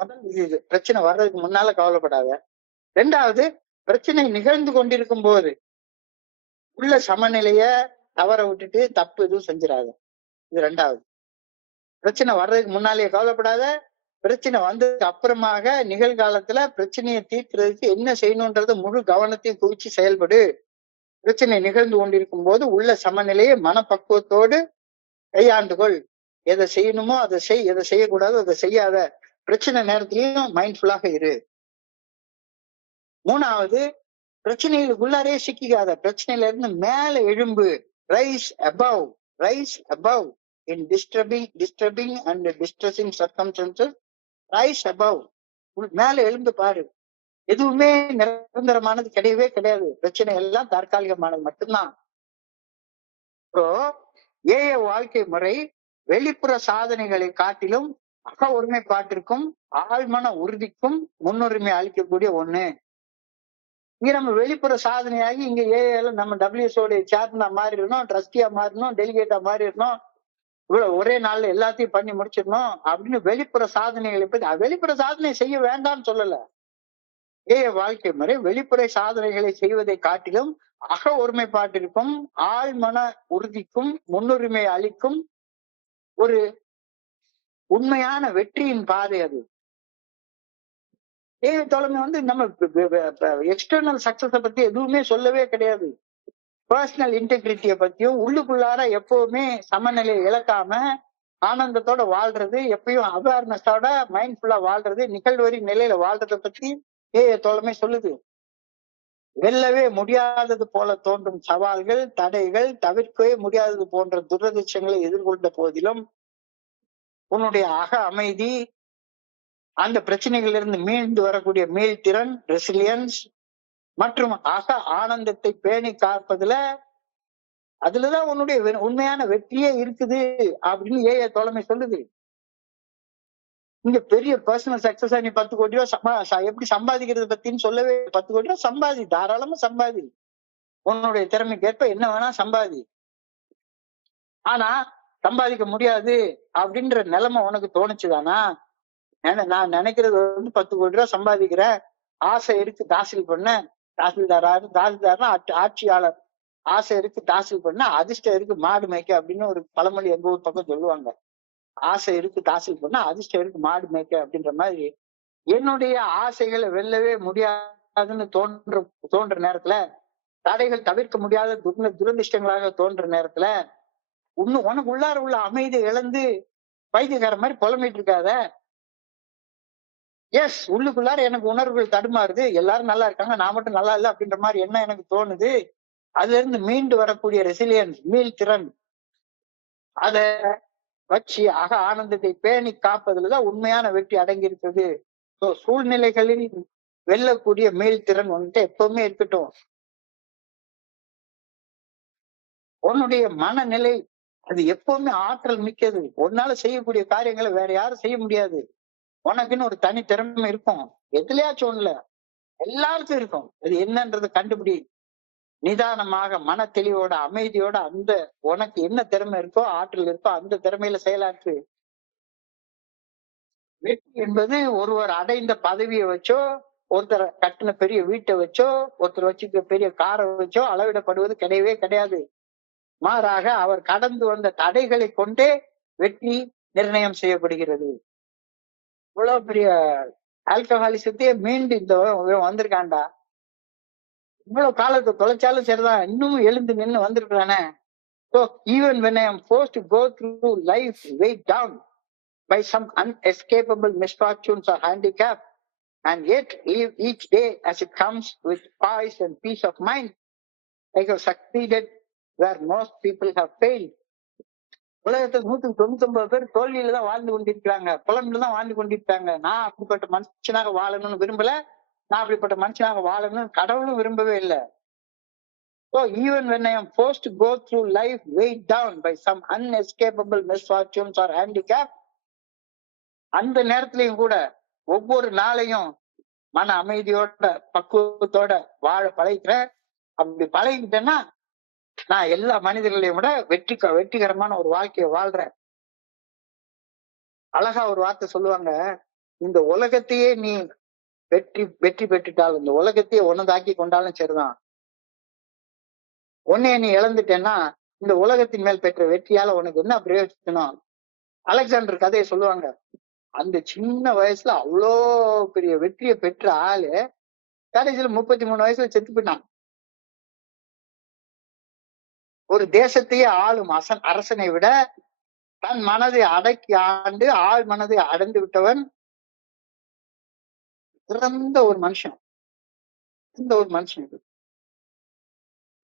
முதல் இது, பிரச்சனை வர்றதுக்கு முன்னால கவலைப்படாத. 2வது, பிரச்சனை நிகழ்ந்து கொண்டிருக்கும் போது உள்ள சமநிலைய தவற விட்டுட்டு தப்பு எதுவும் செஞ்சிடாத. இது 2வது. பிரச்சனை வர்றதுக்கு முன்னாலேயே கவலைப்படாத. பிரச்சனை வந்ததுக்கு அப்புறமாக நிகழ்காலத்துல பிரச்சனையை தீர்க்கிறதுக்கு என்ன செய்யணும்ன்றத முழு கவனத்தையும் குவிச்சு செயல்படு. பிரச்சனை நிகழ்ந்து கொண்டிருக்கும் போது உள்ள சமநிலையை மனப்பக்குவத்தோடு கையாண்டுகொள். எதை செய்யணுமோ அதை செய், எதை செய்யக்கூடாதோ அதை செய்யாத. பிரச்சனை நேரத்திலையும் மைண்ட்ஃபுல்லாக இரு. 3வது, பிரச்சனைகளுக்குள்ளாரே சிக்கிக்காத. பிரச்சனையில இருந்து மேல எழும்பு. Rise above. Rise above. In disturbing and distressing circumstances rise above. மேல எழுந்து பாரு. எதுவுமே நிரந்தரமானது கிடையவே கிடையாது. பிரச்சனை எல்லாம் தற்காலிகமானது மட்டும்தான். இப்போ ஏய வாழ்க்கை முறை வெளிப்புற சாதனைகளை காட்டிலும் அக ஒருமைப்பாட்டிற்கும் ஆழ்மன உறுதிக்கும் முன்னுரிமை அளிக்கக்கூடிய ஒண்ணு. இங்க நம்ம வெளிப்புற சாதனையாகி இங்க ஏஐல நம்ம டபிள்யூஎஸ்ஓடைய சேர்மனா மாறிடணும், ட்ரஸ்டியா மாறணும், டெலிகேட்டா மாறிடணும், இவ்வளவு ஒரே நாள்ல எல்லாத்தையும் பண்ணி முடிச்சிடணும் அப்படின்னு வெளிப்புற சாதனைகளை பத்தி, வெளிப்புற சாதனை செய்ய வேண்டாம்னு சொல்லல. ஏய வாழ்க்கை முறை வெளிப்புற சாதனைகளை செய்வதை காட்டிலும் அக ஒருமைப்பாட்டிற்கும் ஆழ்மன உறுதிக்கும் முன்னுரிமை அளிக்கும் ஒரு உண்மையான வெற்றியின் பாதை அது. ஏஐ தலைமை நம்ம எக்ஸ்டர்னல் சக்சஸ பத்தி எதுவுமே சொல்லவே கிடையாது. பர்சனல் இன்டெகிரிட்டிய பத்தியும் உள்ளுக்குள்ளார எப்பவுமே சமநிலையை இழக்காம ஆனந்தத்தோட வாழ்றது, எப்பயும் அவேர்னஸோட மைண்ட்ஃபுல்லா வாழ்றது, நிகழ்வரி நிலையில வாழ்றதை பத்தி ஏஐ தோழமை சொல்லுது. வெல்லவே முடியாதது போல தோன்றும் சவால்கள், தடைகள், தவிர்க்கவே முடியாதது போன்ற துரதிர்ஷ்டங்களை எதிர்கொண்ட போதிலும் உன்னுடைய அக அமைதி, அந்த பிரச்சனைகளிலிருந்து மீண்டு வரக்கூடிய மீள்திறன், ரெசிலியன்ஸ் மற்றும் அக ஆனந்தத்தை பேணி காப்பதுல அதுலதான் உன்னுடைய உண்மையான வெற்றியே இருக்குது அப்படின்னு ஏஐ தோழமை சொல்லுது. இங்க பெரிய பர்சனல் சக்சஸா நீ 10 கோடி ரூபாய் எப்படி சம்பாதிக்கிறது பத்தின்னு சொல்லவே, 10 கோடி ரூபாய் சம்பாதி, தாராளமா சம்பாதி, உன்னுடைய திறமைக்கு ஏற்ப என்ன வேணா சம்பாதி. ஆனா சம்பாதிக்க முடியாது அப்படின்ற நிலைமை உனக்கு தோணுச்சுதானா? நான் நினைக்கிறது 10 கோடி ரூபாய் சம்பாதிக்கிறேன், ஆசை இருக்கு தாசில் பண்ண, தாசில்தார்னா ஆட்சியாளர், ஆசை இருக்கு தாசில் பண்ண, அதிர்ஷ்டம் இருக்கு மாடு மேய்க்க அப்படின்னு ஒரு பழமொழி எங்க ஊர் பக்கம் சொல்லுவாங்க. ஆசை இருக்கு தாசில் பண்ண, அதிர்ஷ்டம் இருக்கு மாடு மேய்க்க அப்படின்ற மாதிரி என்னுடைய ஆசைகளை வெல்லவே முடியாதுன்னு தோன்ற நேரத்துல, தடைகள் தவிர்க்க முடியாத துரதிர்ஷ்டங்களாக தோன்ற நேரத்துல உனக்கு உள்ளார உள்ள அமைதியை இழந்து பைத்தியக்கார மாதிரி புலம்பிட்டு இருக்காத. எஸ், உள்ளுக்குள்ளார எனக்கு உணர்வுகள் தடுமாறுது, எல்லாரும் நல்லா இருக்காங்க, நான் மட்டும் நல்லா இல்லை அப்படின்ற மாதிரி என்ன எனக்கு தோணுது. அதுல இருந்து மீண்டு வரக்கூடிய ரெசிலியன்ஸ், மீள்திறன், அத வச்சு அக ஆனந்தத்தை பேணி காப்பதுலதான் உண்மையான வெற்றி அடங்கி இருக்குது. சூழ்நிலைகளில் வெல்லக்கூடிய மீள்திறன் வந்துட்டு எப்பவுமே இருக்கட்டும். உன்னுடைய மனநிலை அது எப்பவுமே ஆற்றல் மிக்கது. உன்னால செய்யக்கூடிய காரியங்களை வேற யாரும் செய்ய முடியாது. உனக்குன்னு ஒரு தனி திறமை இருக்கும், எதுலயாச்சும் ஒண்ணுல, எல்லாருக்கும் இருக்கும். அது என்னன்றது கண்டுபிடி. நிதானமாக மன தெளிவோட அமைதியோட அந்த உனக்கு என்ன திறமை இருக்கோ, ஆற்றல் இருக்கோ, அந்த திறமையில செயலாற்று. வெற்றி என்பது ஒருவர் அடைந்த பதவியை வச்சோ, ஒருத்தர் கட்டின பெரிய வீட்டை வச்சோ, ஒருத்தர் வச்சுக்க பெரிய காரை வச்சோ அளவிடப்படுவது கிடையவே கிடையாது. மாறாக அவர் கடந்து வந்த தடைகளை கொண்டே வெற்றி நிர்ணயம் செய்யப்படுகிறது. இவ்வளவு பெரிய ஆல்கஹாலிசத்தையே மீண்டு இந்த வந்திருக்காண்டா, இவ்வளவு காலத்தை தொலைச்சாலும் சரிதான், இன்னும் எழுந்து நின்று வந்திருக்கானே. So even when I am forced to go through life weighed down, by some unescapable misfortunes or handicap, and yet live each day as it comes with poise and peace of mind. I have succeeded where most people have failed. உலகத்துல 199 பேர் தோல்வியில தான் வாழ்ந்து கொண்டிருக்கிறாங்க, புலம்புல தான் வாழ்ந்து கொண்டிருக்காங்க. நான் அப்படிப்பட்ட மனுஷனாக வாழணும்னு விரும்பல, நான் அப்படிப்பட்ட மனுஷனாக வாழணும்னு கடவுளும் விரும்பவே இல்லை. So even when I am forced to go through life weighed down by some unescapable misfortunes or handicap, அந்த நேரத்திலையும் கூட ஒவ்வொரு நாளையும் மன அமைதியோட பக்குவத்தோட வாழ பழகிக்கிறேன். அப்படி பழகிக்கிட்டேன்னா நான் எல்லா மனிதர்களையும் விட வெற்றிகரமான ஒரு வாழ்க்கையை வாழ்றேன். அழகா ஒரு வார்த்தை சொல்லுவாங்க, இந்த உலகத்தையே நீ வெற்றி பெற்றுட்டாலும், இந்த உலகத்தையே உனதாக்கி கொண்டாலும் சரிதான், உன்னைய நீ இழந்துட்டேன்னா இந்த உலகத்தின் மேல் பெற்ற வெற்றியால உனக்கு என்ன பிரயோஜனம்? அலெக்சாண்டர் கதையை சொல்லுவாங்க. அந்த சின்ன வயசுல அவ்வளோ பெரிய வெற்றியை பெற்ற ஆளு கடைசியில 33 வயசுல செத்து போயிட்டான். ஒரு தேசத்தையே ஆளும் அரசனை விட தன் மனதை அடக்கி ஆண்டு ஆள் மனதை அடைந்து விட்டவன் சிறந்த ஒரு மனுஷன். இந்த ஒரு மனுஷன்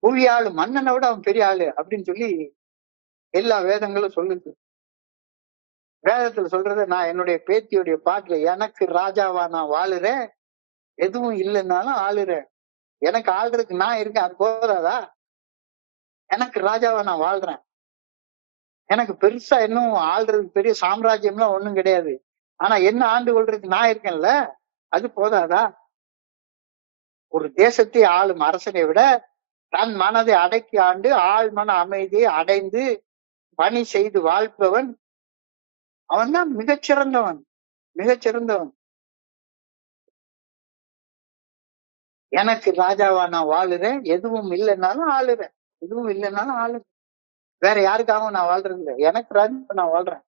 புவியாளு மன்னனை விட அவன் பெரிய ஆளு அப்படின்னு சொல்லி எல்லா வேதங்களும் சொல்லுது. வேதத்துல சொல்றது, நான் என்னுடைய பேத்தியுடைய பாட்டுல, எனக்கு ராஜாவா நான் வாழுறேன், எதுவும் இல்லைன்னாலும் ஆளுறேன், எனக்கு ஆள்றதுக்கு நான் இருக்கேன், அது போதாதா? எனக்கு ராஜாவா நான் வாழ்றேன், எனக்கு பெருசா இன்னும் ஆள்றதுக்கு பெரிய சாம்ராஜ்யம்லாம் ஒண்ணும் கிடையாது, ஆனா என்ன ஆண்டு கொள்றதுக்கு நான் இருக்கேன்ல, அது போதாதா? ஒரு தேசத்தை ஆளும் அரசனை விட தன் மனதை அடக்கி ஆண்டு ஆள் மன அமைதியை அடைந்து பணி செய்து வாழ்பவன் அவன் தான் மிகச்சிறந்தவன். எனக்கு ராஜாவா நான் வாழுறேன், எதுவும் இல்லைன்னாலும் ஆளுறேன், வேற யாருக்காகவும் நான் வாழ்றது இல்லை, எனக்கு ராஜா நான் வாழ்றேன்.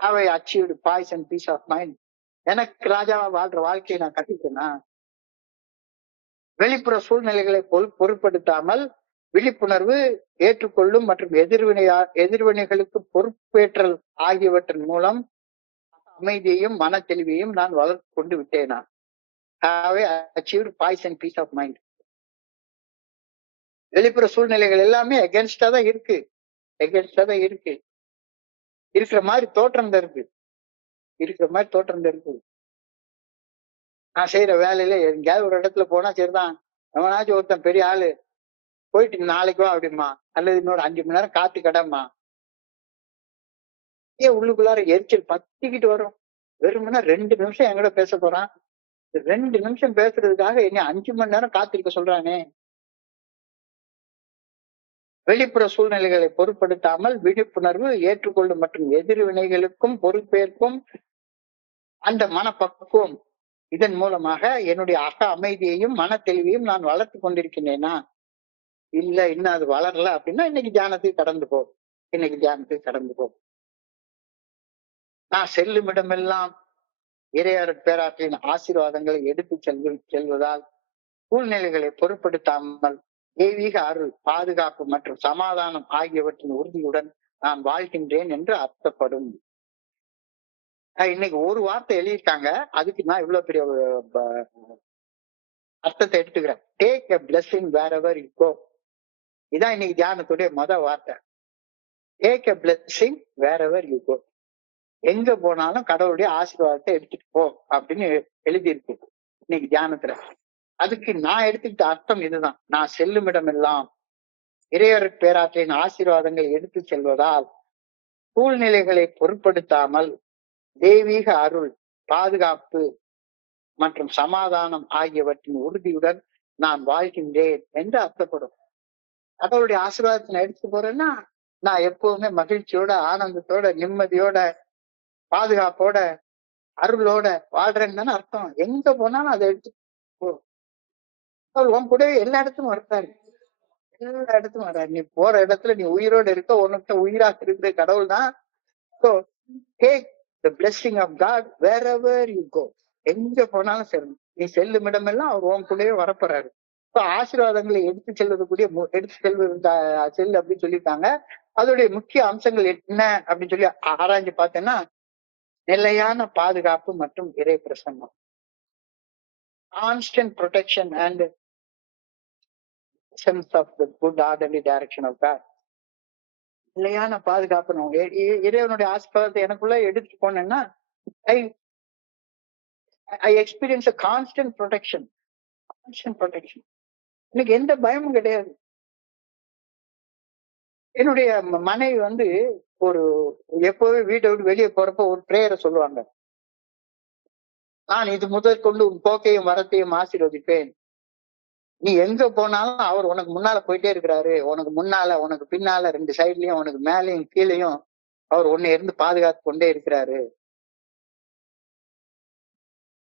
I've achieved poise and peace of mind. எனக்கு ராஜாவா வாழ்ற வாழ்க்கையை நான் கட்டிட்டேனா? வெளிப்புற சூழ்நிலைகளை பொருட்படுத்தாமல் விழிப்புணர்வு, ஏற்றுக்கொள்ளும் மற்றும் எதிர்வினைகளுக்கு பொறுப்பேற்றல் ஆகியவற்றின் மூலம் அமைதியையும் மன தெளிவையும் நான் வளர்த்து கொண்டு விட்டேனா? Have achieved peace and peace of mind. வெளிப்புற சூழ்நிலைகள் எல்லாமே எகென்ஸ்டா தான் இருக்கு, இருக்கிற மாதிரி தோற்றம் இருக்கு. நான் செய்யற வேலையில எங்கேயாவது ஒரு இடத்துல போனா சரிதான், எவனாச்சும் ஒருத்தன் பெரிய ஆளு போயிட்டு நாளைக்கு வா அப்படிமா, அல்லது இன்னொரு 5 மணி நேரம் காத்து கடமா, உள்ளுக்குள்ளார எரிச்சல் பத்திக்கிட்டு வரும். வெறுமனா 2 நிமிஷம் என்கிட்ட பேச போறான், 2 நிமிஷம் பேசுறதுக்காக என்ன 5 மணி நேரம் காத்திருக்க சொல்றானே. வெளிப்புற சூழ்நிலைகளை பொருட்படுத்தாமல் விழிப்புணர்வு, ஏற்றுக்கொள்ளும் மற்றும் எதிர்வினைகளுக்கும் பொறுப்பேற்கும் அந்த மனப்பக்குவம், இதன் மூலமாக என்னுடைய அக அமைதியையும் மன தெளிவையும் நான் வளர்த்து கொண்டிருக்கிறேனா? இல்ல, இன்னும் அது வளரல அப்படின்னா இன்னைக்கு தியானத்துக்கு கடந்து போ. நான் செல்லும் இடமெல்லாம் இறையருட் பேராற்றின் ஆசீர்வாதங்களை எடுத்து செல்வதால் சூழ்நிலைகளை பொருட்படுத்தாமல் தெய்வீக அருள், பாதுகாப்பு மற்றும் சமாதானம் ஆகியவற்றின் உறுதியுடன் நான் வாழ்கின்றேன் என்று அர்த்தப்படும். இன்னைக்கு ஒரு வார்த்தை எழுதியிருக்காங்க, அதுக்கு நான் இவ்வளவு பெரிய அர்த்தத்தை எடுத்துக்கிறேன். Take a blessing wherever you go. இதான் இன்னைக்கு தியானத்துடைய வார்த்தை. Take a blessing wherever you go. எங்க போனாலும் கடவுளுடைய ஆசீர்வாதத்தை எடுத்துட்டு போ அப்படின்னு எழுதியிருக்கு இன்னைக்கு தியானத்துல. அதுக்கு நான் எடுத்துக்கிட்ட அர்த்தம் இதுதான். நான் செல்லும் இடமெல்லாம் இறையருட் பேராற்றின் ஆசீர்வாதங்களை எடுத்து செல்வதால் சூழ்நிலைகளை பொருட்படுத்தாமல் தெய்வீக அருள், பாதுகாப்பு மற்றும் சமாதானம் ஆகியவற்றின் உறுதியுடன் நான் வாழ்கின்றேன் என்று அர்த்தப்படும். கடவுளுடைய ஆசீர்வாதத்தை நான் எடுத்து போறேன்னா நான் எப்பவுமே மகிழ்ச்சியோட, ஆனந்தத்தோட, நிம்மதியோட, பாதுகாப்போட, அருளோட வாழ்றேன்னு தானே அர்த்தம். எங்க போனாலும் அதை எடுத்து போ. அவர் உன் கூடவே எல்லா இடத்தும் வர்றாரு. நீ போற இடத்துல நீ உயிரோட இருக்க, உனக்கு உயிராக இருக்கிற கடவுள் தான். So take the blessing of God wherever you go. எங்க போனாலும் சரி, நீ செல்லும் இடமெல்லாம் அவர் உன் கூடவே வரப்போறாரு. ஆசீர்வாதங்களை எடுத்து செல் அப்படின்னு சொல்லியிருக்காங்க. அதோடைய முக்கிய அம்சங்கள் என்ன அப்படின்னு சொல்லி ஆராய்ஞ்சு பார்த்தேன்னா, நிலையான பாதுகாப்பு மற்றும் இறை பிரசன்னம். Constant protection and sense of the good orderly direction of God. நிலையான பாதுகாப்பு இறைவனுடைய ஆசீர்வாதத்தை எனக்குள்ள எடுத்துட்டு போனேன்னா, I I experience constant protection. எனக்கு எந்த பயமும் கிடையாது. என்னுடைய மனைவி ஒரு எப்பவே வீட்டை விட்டு வெளியே போறப்ப ஒரு பிரேயரை சொல்லுவாங்க. நான் இது முதற்கொண்டு உன் போக்கையும் வரத்தையும் ஆசீர்வதிப்பேன். நீ எங்க போனாலும் அவர் உனக்கு முன்னால போயிட்டே இருக்கிறாரு. உனக்கு முன்னால, உனக்கு பின்னால, 2 சைட்லயும், உனக்கு மேலையும் கீழையும் அவர் உன்னை இருந்து பாதுகாத்து கொண்டே இருக்கிறாரு.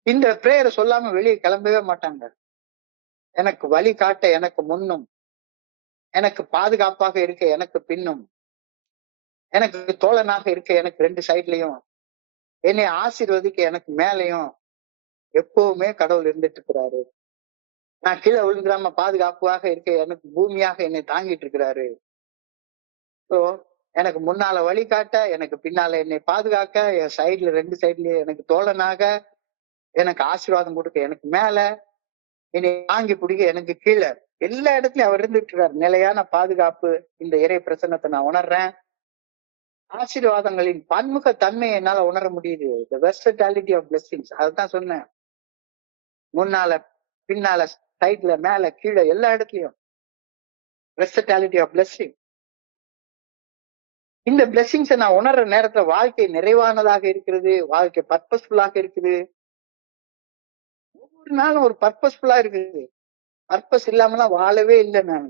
இந்த பிரேயரை சொல்லாம வெளியே கிளம்பவே மாட்டாங்க. எனக்கு வழி காட்ட எனக்கு முன்னும், எனக்கு பாதுகாப்பாக இருக்க எனக்கு பின்னும், எனக்கு தோழனாக இருக்க எனக்கு 2 சைட்லயும், என்னை ஆசீர்வதிக்க எனக்கு மேலையும் எப்பவுமே கடவுள் இருந்துட்டு இருக்கிறாரு. நான் கீழே விழுந்துடாம பாதுகாப்பாக இருக்க எனக்கு பூமியாக என்னை தாங்கிட்டு இருக்கிறாரு. ஸோ எனக்கு முன்னால வழி காட்ட, எனக்கு பின்னால என்னை பாதுகாக்க, என் சைட்ல 2 சைட்லயும் எனக்கு தோழனாக, எனக்கு ஆசீர்வாதம் கொடுக்க எனக்கு மேல, என்னை தாங்கி பிடிக்க எனக்கு கீழே, எல்லா இடத்துலயும் அவர் இருந்துட்டு இருக்காரு. நிலையான பாதுகாப்பு. இந்த இறை பிரசன்னத்தை நான் உணர்றேன். ஆசீர்வாதங்களின் பன்முக தன்மையை என்னால உணர முடியுது. The versatility of blessings. அதுதான் சொன்னேன். முன்னால, பின்னால, சைட்ல, மேல, கீழே, எல்லா இடத்துலயும் versatility of blessing. இந்த பிளெஸிங்ஸை நான் உணர்ற நேரத்துல வாழ்க்கை நிறைவானதாக இருக்கிறது, வாழ்க்கை பர்பஸ்ஃபுல்லாக இருக்குது. ஒவ்வொரு நாளும் ஒரு பர்பஸ்ஃபுல்லா இருக்குது. பர்பஸ் இல்லாமலாம் வாழவே இல்லை. நான்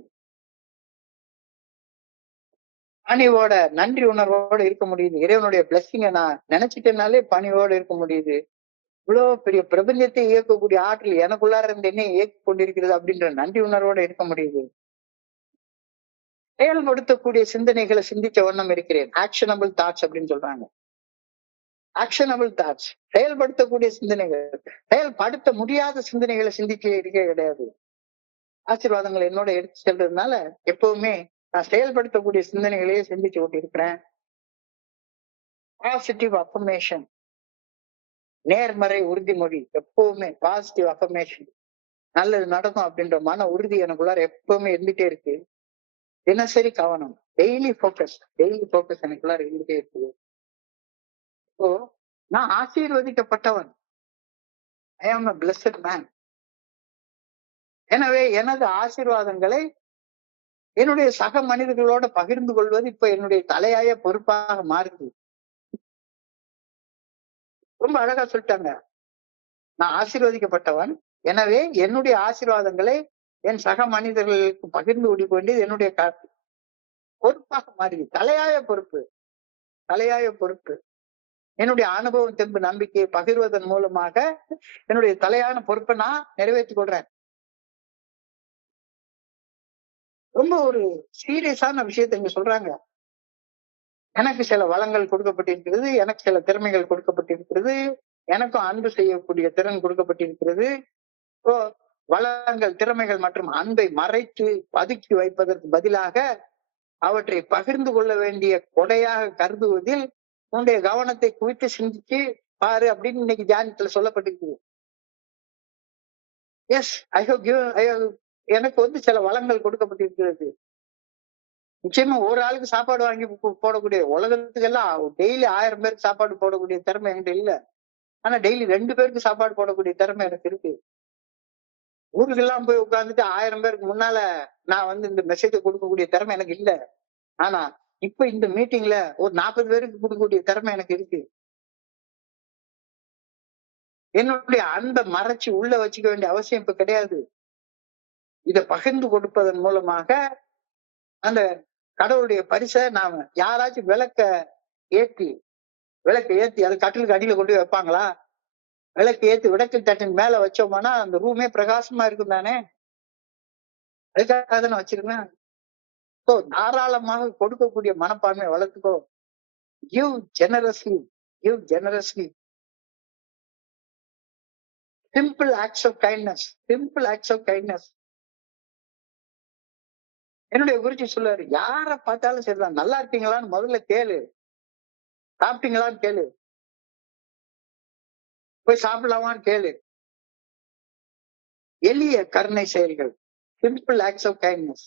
பணிவோட, நன்றி உணர்வோட இருக்க முடியுது. இறைவனுடைய பிளெஸிங்கை நான் நினைச்சிட்டேனாலே பணிவோட இருக்க முடியுது. இவ்வளவு பெரிய பிரபஞ்சத்தை இயக்கக்கூடிய ஆற்றல் எனக்குள்ளார இருந்து என்ன இயக்கி கொண்டிருக்கிறது அப்படின்ற நன்றி உணர்வோட இருக்க முடியுது. செயல்படுத்தக்கூடிய சிந்தனைகளை சிந்திச்ச வண்ணம் இருக்கிறேன். ஆக்ஷனபிள் தாட்ஸ் அப்படின்னு சொல்றாங்க. ஆக்ஷனபிள் தாட்ஸ், செயல்படுத்தக்கூடிய சிந்தனைகள். செயல்படுத்த முடியாத சிந்தனைகளை சிந்திக்க இருக்க கிடையாது. ஆசீர்வாதங்களை என்னோட எடுத்து செல்றதுனால எப்பவுமே நான் செயல்படுத்தக்கூடிய சிந்தனைகளையே சிந்திச்சு கொண்டு இருக்கிறேன். பாசிட்டிவ் அஃபர்மேஷன், நேர்மறை உறுதிமொழி. எப்பவுமே பாசிட்டிவ் அஃபர்மேஷன், நல்லது நடக்கும் அப்படின்ற மன உறுதி எனக்குள்ளார எப்பவுமே இருந்துட்டே இருக்கு. தினசரி கவனம், டெய்லி போக்கஸ் எனக்குள்ளார இருந்துட்டே இருக்கு. ஸோ நான் ஆசீர்வதிக்கப்பட்டவன். ஐ ஆம் a blessed man. எனவே எனது ஆசீர்வாதங்களை என்னுடைய சக மனிதர்களோட பகிர்ந்து கொள்வது இப்ப என்னுடைய தலையாய பொறுப்பாக மாறுது. ரொம்ப அழகா சொல்லிட்டாங்க. நான் ஆசீர்வதிக்கப்பட்டவன், எனவே என்னுடைய ஆசீர்வாதங்களை என் சக மனிதர்களுக்கு பகிர்ந்து கொள்ள வேண்டியது என்னுடைய பொறுப்பாக மாறுது. தலையாய பொறுப்பு. என்னுடைய அனுபவம், தெம்பு, நம்பிக்கையை பகிர்வதன் மூலமாக என்னுடைய தலையான பொறுப்பை நான் நிறைவேற்றிக் கொள்றேன். ரொம்ப ஒரு சீரியஸான விஷயத்தை இங்க சொல்றாங்க. எனக்கு சில வளங்கள் கொடுக்கப்பட்டிருக்கிறது, எனக்கு சில திறமைகள் கொடுக்கப்பட்டிருக்கிறது, எனக்கும் அன்பு செய்யக்கூடிய திறன் கொடுக்கப்பட்டிருக்கிறது. வளங்கள், திறமைகள் மற்றும் அன்பை மறைத்து பதுக்கி வைப்பதற்கு பதிலாக அவற்றை பகிர்ந்து கொள்ள வேண்டிய கொடையாக கருதுவதில் உன்னுடைய கவனத்தை குவித்து சிந்திச்சு பாரு அப்படின்னு இன்னைக்கு தியானத்துல சொல்லப்பட்டிருக்கு. எஸ், எனக்கு சில வளங்கள் கொடுக்கப்பட்டிருக்கிறது. நிச்சயமா ஒரு ஆளுக்கு சாப்பாடு வாங்கி போடக்கூடிய, உலகத்துக்கு எல்லாம் டெய்லி 1000 பேருக்கு சாப்பாடு போடக்கூடிய திறமை என்கிட்ட இல்ல. ஆனா டெய்லி 2 பேருக்கு சாப்பாடு போடக்கூடிய திறமை எனக்கு இருக்கு. ஊருக்கெல்லாம் போய் உட்கார்ந்துட்டு 1000 பேருக்கு முன்னால நான் இந்த மெசேஜை கொடுக்கக்கூடிய திறமை எனக்கு இல்ல. ஆனா இப்ப இந்த மீட்டிங்ல ஒரு 40 பேருக்கு கொடுக்கக்கூடிய திறமை எனக்கு இருக்கு. என்னுடைய அன்பை மறைச்சு உள்ள வச்சுக்க வேண்டிய அவசியம் இப்ப கிடையாது. இதை பகிர்ந்து கொடுப்பதன் மூலமாக அந்த கடவுளுடைய பரிசை நாம யாராச்சும் விளக்க ஏத்தி அது கட்டிலுக்கு அடியில கொண்டு போய் வைப்பாங்களா? விளக்கு ஏத்தி விளக்கு தட்டின் மேல வச்சோம்னா அந்த ரூமே பிரகாசமா இருக்கும் தானே. அதுக்காக தானே வச்சிருக்கேன். தாராளமாக கொடுக்கக்கூடிய மனப்பான்மை வளர்த்துக்கோ. Give generously. Simple acts of kindness. என்னுடைய குருஜி சொல்லுவாரு, யார பார்த்தாலும் சரிதான், நல்லா இருக்கீங்களான்னு முதல்ல கேளு, சாப்பிட்டீங்களான்னு கேளு, போய் சாப்பிடலாமான்னு கேளு. எளிய கருணை செயல்கள், சிம்பிள் ஆக்ட்ஸ் ஆஃப் கைண்ட்னஸ்.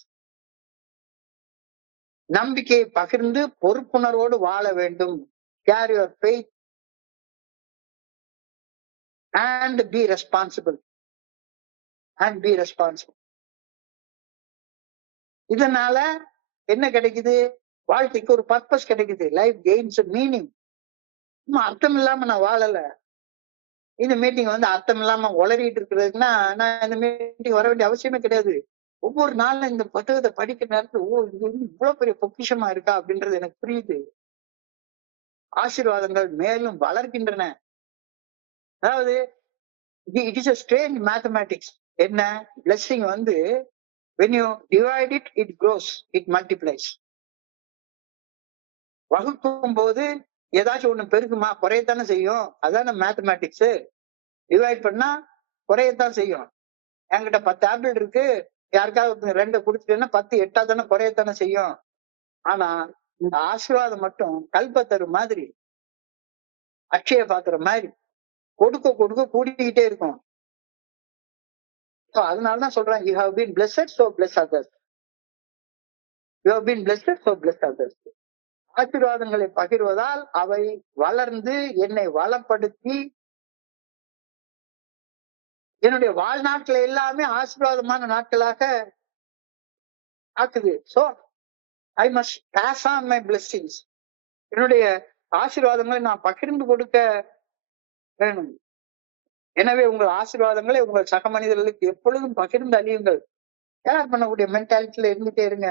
நம்பிக்கையை பகிர்ந்து பொறுப்புணர்வோடு வாழ வேண்டும். Care your faith and be responsible. இதனால என்ன கிடைக்குது? வாழ்க்கைக்கு ஒரு பர்பஸ் கிடைக்குது. Life gains meaning. அர்த்தம் இல்லாம நான் வாழல. இந்த மீட்டிங் அர்த்தம் இல்லாம உளறிட்டு இருக்கிறதுன்னா நான் இந்த மீட்டிங் வர வேண்டிய அவசியமே கிடையாது. ஒவ்வொரு நாளும் இந்த புத்தகத்தை படிக்கிற நேரத்துல இது இவ்வளவு பெரிய பொக்கிஷமா இருக்கா அப்படின்றது எனக்கு புரியுது. ஆசீர்வாதங்கள் மேலும் வளர்க்கின்றன. அதாவது it is a strange mathematics. என்ன blessing when you divide it, it grows, it multiplies. வகுக்கும் போது ஏதாச்சும் ஒண்ணு பெருக்குமா? குறையத்தானே செய்யும். அதான மேத்தமேட்டிக்ஸ். டிவைட் பண்ணா குறையத்தான் செய்யும். என்கிட்ட 10 ஆப்பிள் இருக்கு, யாருக்காவது 2 கொடுத்துட்டேன்னா 10 8 தானே குறையத்தானே செய்யும். ஆனா இந்த ஆசீர்வாதம் மட்டும் கல்பத்தரு மாதிரி, அட்சய பாத்திரம் மாதிரி கொடுக்க கொடுக்க கூடிக்கிட்டே இருக்கும். அதனாலதான் சொல்றேன், you have been blessed, so bless others. You have been blessed, so bless others. ஆசீர்வாதங்களை பகிர்வதால் அவை வளர்ந்து என்னை வளப்படுத்தி என்னுடைய வாழ்நாட்களை எல்லாமே ஆசீர்வாதமான நாட்களாக ஆக்குது. So I must pass on my blessings. என்னுடைய ஆசீர்வாதங்களை நான் பகிர்ந்து கொடுக்க வேணும். எனவே உங்கள் ஆசீர்வாதங்களை உங்கள் சக மனிதர்களுக்கு எப்பொழுதும் பகிர்ந்து அழியுங்கள். ஷேர் பண்ணக்கூடிய மென்டாலிட்டியில இருந்துட்டே இருங்க.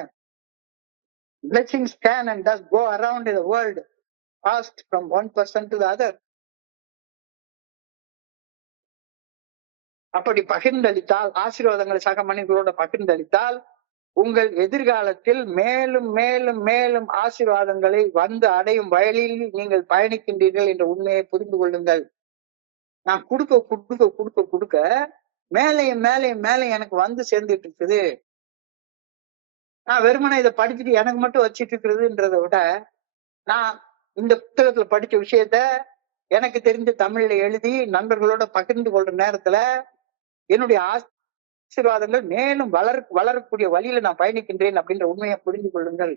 Blessings can and does go around in the world, passed from one person to the other. அப்படி பகிர்ந்தளித்தால், ஆசீர்வாதங்களை சக மனிதர்களோட பகிர்ந்தளித்தால், உங்கள் எதிர்காலத்தில் மேலும் மேலும் மேலும் ஆசீர்வாதங்களை அடையும் வழியில் நீங்கள் பயணிக்கின்றீர்கள் என்ற உண்மையை புரிந்து கொள்ளுங்கள். நான் கொடுக்க கொடுக்க கொடுக்க கொடுக்க மேலையும் மேலையும் மேலே எனக்கு சேர்ந்துட்டு இருக்குது. நான் வெறுமனை இதை படிச்சுட்டு எனக்கு மட்டும் வச்சிட்டு இருக்கிறதுன்றதை விட, நான் இந்த புத்தகத்துல படிச்ச விஷயத்த எனக்கு தெரிஞ்ச தமிழ்ல எழுதி நண்பர்களோட பகிர்ந்து கொள்ற நேரத்துல என்னுடைய ஆசீர்வாதங்கள் மேலும் வளரக்கூடிய வழியில நான் பயணிக்கின்றேன் அப்படின்ற உண்மையை புரிந்து கொள்ளுங்கள்.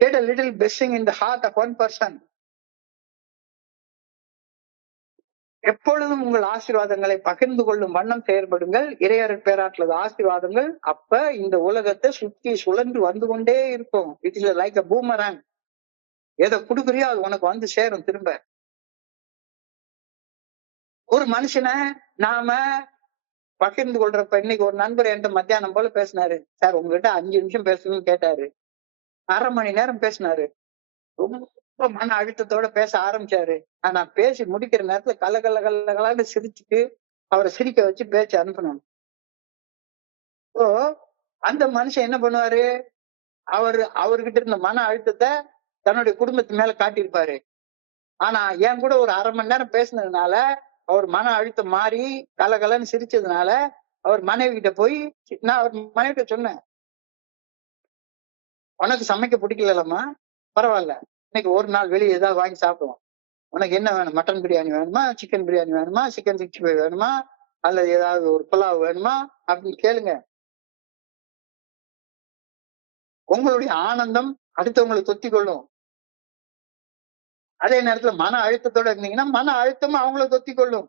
Get a little blessing in the heart of one person. எப்பொழுதும் உங்கள் ஆசீர்வாதங்களை பகிர்ந்து கொள்ளும் வண்ணம் செயல்படுங்கள். இறையருள் பேராற்றல் ஆசீர்வாதங்கள் அப்ப இந்த உலகத்தை சுற்றி சுழன்று வந்து கொண்டே இருக்கும். It is like a boomerang. எதை கொடுக்குறியோ அது உனக்கு சேரும் திரும்ப. ஒரு மனுஷனை நாம பகிர்ந்து கொள்றப்ப, இன்னைக்கு ஒரு நண்பர் என்கிட்ட மத்தியானம் போல பேசினாரு. சார் உங்ககிட்ட 5 நிமிஷம் பேசணும்னு கேட்டாரு. 1/2 மணி நேரம் பேசினாரு. ரொம்ப மன அழுத்தத்தோட பேச ஆரம்பிச்சாரு. ஆனா பேசி முடிக்கிற நேரத்துல கலகலன்னு சிரிச்சுட்டு அவரை சிரிக்க வச்சு பேச்சு அனுப்பணும். அந்த மனுஷன் என்ன பண்ணுவாரு? அவர்கிட்ட இருந்த மன அழுத்தத்தை தன்னுடைய குடும்பத்து மேல காட்டியிருப்பாரு. ஆனா என் கூட ஒரு 1/2 மணி நேரம் பேசினதுனால அவர் மன அழுத்தம் மாறி கலகலன்னு சிரிச்சதுனால அவர் மனைவி கிட்ட போய், நான் அவர் மனைவி கிட்ட சொன்னேன், உனக்கு சமைக்க பிடிக்கலம்மா, பரவாயில்ல, இன்னைக்கு ஒரு நாள் வெளியே ஏதாவது வாங்கி சாப்பிடுவோம். உனக்கு என்ன வேணும்? மட்டன் பிரியாணி வேணுமா, சிக்கன் பிரியாணி வேணுமா, சிக்கன் 65 வேணுமா, அல்லது ஏதாவது ஒரு புலாவ் வேணுமா அப்படின்னு கேளுங்க. உங்களுடைய ஆனந்தம் அடுத்தவங்களை தொத்தி கொள்ளும். அதே நேரத்துல மன அழுத்தத்தோட இருந்தீங்கன்னா மன அழுத்தமும் அவங்கள தொத்தி கொள்ளும்.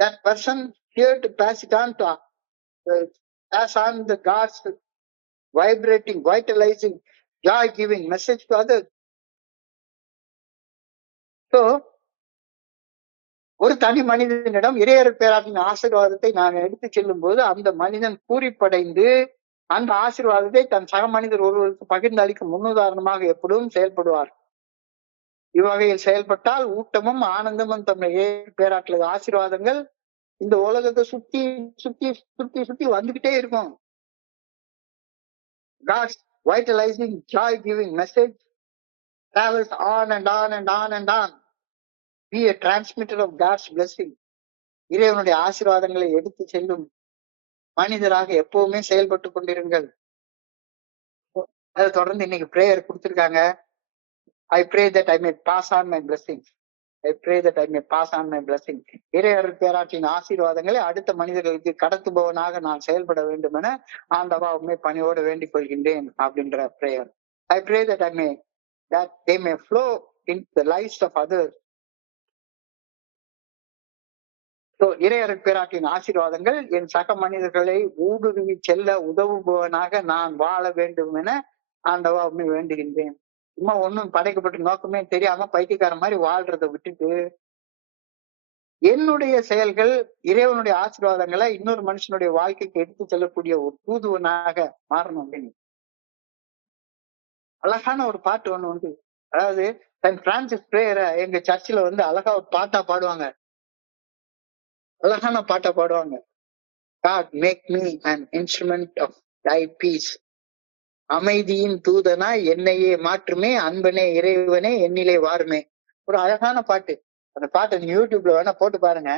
That person here to pass it on to pass on the God's vibrating, vitalizing, joy-giving message to others. So, ஒரு தனி மனிதனிடம் இறையருள் பேராற்றின் ஆசீர்வாதத்தை நான் எடுத்து செல்லும் போது அந்த மனிதன் பூரிப்படைந்து அந்த ஆசீர்வாதத்தை தன் சக மனிதர் ஒருவருக்கு பகிர்ந்து அளிக்கும் முன்னுதாரணமாக எப்பொழுதும் செயல்படுவார். இவ்வகையில் செயல்பட்டால் ஊட்டமும் ஆனந்தமும் தம்முடைய பேராற்றல் ஆசீர்வாதங்கள் இந்த உலகத்தை சுத்தி சுத்தி சுத்தி சுத்தி வந்துகிட்டே இருக்கும். God's vitalizing, joy-giving message travels on and on and on and on. Be a transmitter of God's blessing. இறைவனுடைய ஆசீர்வாதங்களை எடுத்து செல்லும் மனிதராக எப்பவுமே செயல்பட்டு கொண்டிருங்கள். அதை தொடர்ந்து இன்னைக்கு பிரேயர் கொடுத்திருக்காங்க. I pray that I may pass on my blessing. I pray that I may pass on my blessing. இறையர் பேராற்றின் ஆசீர்வாதங்களை அடுத்த மனிதர்களுக்கு கடத்துபவனாக நான் செயல்பட வேண்டும் என ஆண்டவா உண்மை பணியோடு வேண்டிக் கொள்கின்றேன் அப்படின்ற prayer. I pray that I May that they may flow into the lives of others. So இறையர் பேராற்றின் ஆசீர்வாதங்கள் என் சக மனிதர்களை ஊடுருவி செல்ல உதவுபவனாக நான் வாழ வேண்டும் என ஆண்டவா உண்மை வேண்டுகின்றேன். சும்மா ஒண்ணும் படைக்கப்பட்ட நோக்கமே தெரியாம பைத்தியக்கார மாதிரி வாழ்றதை விட்டுட்டு என்னுடைய செயல்கள் இறைவனுடைய ஆசீர்வாதங்களை இன்னொரு மனுஷனுடைய வாழ்க்கைக்கு எடுத்து செல்லக்கூடிய ஒரு தூதுவனாக மாறணும் அப்படின்னு அழகான ஒரு பாட்டு ஒண்ணு உண்டு. அதாவது செயின்ட் பிரான்சிஸ் பிரேயரை எங்க சர்ச்சில் வந்து அழகா ஒரு பாட்டா பாடுவாங்க. அழகான பாட்டா பாடுவாங்க. God make me an instrument of thy peace. அமைதியின் தூதனாய் என்னையே மாற்றுமே, அன்பனே இறைவனே என்னிலே வாருமே. ஒரு அழகான பாட்டு. அந்த பாட்டை நீங்க யூடியூப்ல வேணா போட்டு பாருங்க.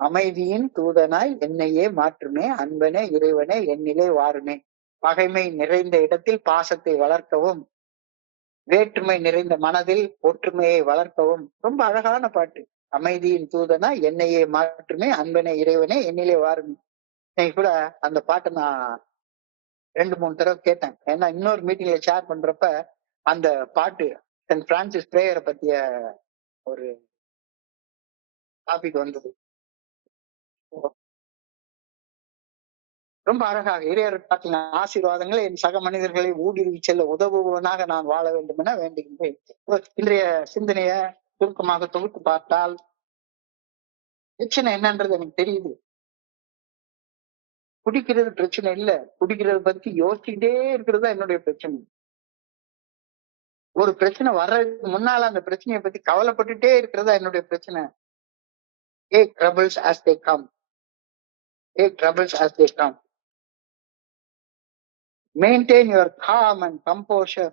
அமைதியின் தூதனாய் என்னையே மாற்றுமே, அன்பனே இறைவனே என்னிலே வாருமே. பகைமை நிறைந்த இடத்தில் பாசத்தை வளர்க்கவும், வேற்றுமை நிறைந்த மனதில் ஒற்றுமையை வளர்க்கவும். ரொம்ப அழகான பாட்டு. அமைதியின் தூதனா என்னையே மாற்றுமே, அன்பனே இறைவனே என்னிலே வாருமே. இன்னைக்கு கூட அந்த பாட்டை நான் 2-3 தடவை கேட்டேன். ஏன்னா இன்னொரு மீட்டிங்ல ஷேர் பண்றப்ப அந்த பாட்டு செயின்ட் பிரான்சிஸ் பிரேயரை பத்திய ஒரு டாபிக் வந்தது. ரொம்ப அழகாக இறையர் பாட்டின ஆசீர்வாதங்களை என் சக மனிதர்களை ஊடுருவி செல்ல உதவுவனாக நான் வாழ வேண்டும் என வேண்டுகின்றேன். இன்றைய சிந்தனைய சுருக்கமாக தொகுத்து பார்த்தால் பிரச்சனை என்னன்றது எனக்கு தெரியுது. குடிக்கிறது பிரச்சனை இல்ல, குடிக்கிறத பத்தி யோசிச்சுட்டே இருக்கிறது தான் என்னுடைய பிரச்சனை. ஒரு பிரச்சனை வர்றதுக்கு முன்னால அந்த பிரச்சனையை பத்தி கவலைப்பட்டுட்டே இருக்கிறதா என்னுடைய பிரச்சனை. Take troubles as they come. Take troubles as they come. Maintain your calm and composure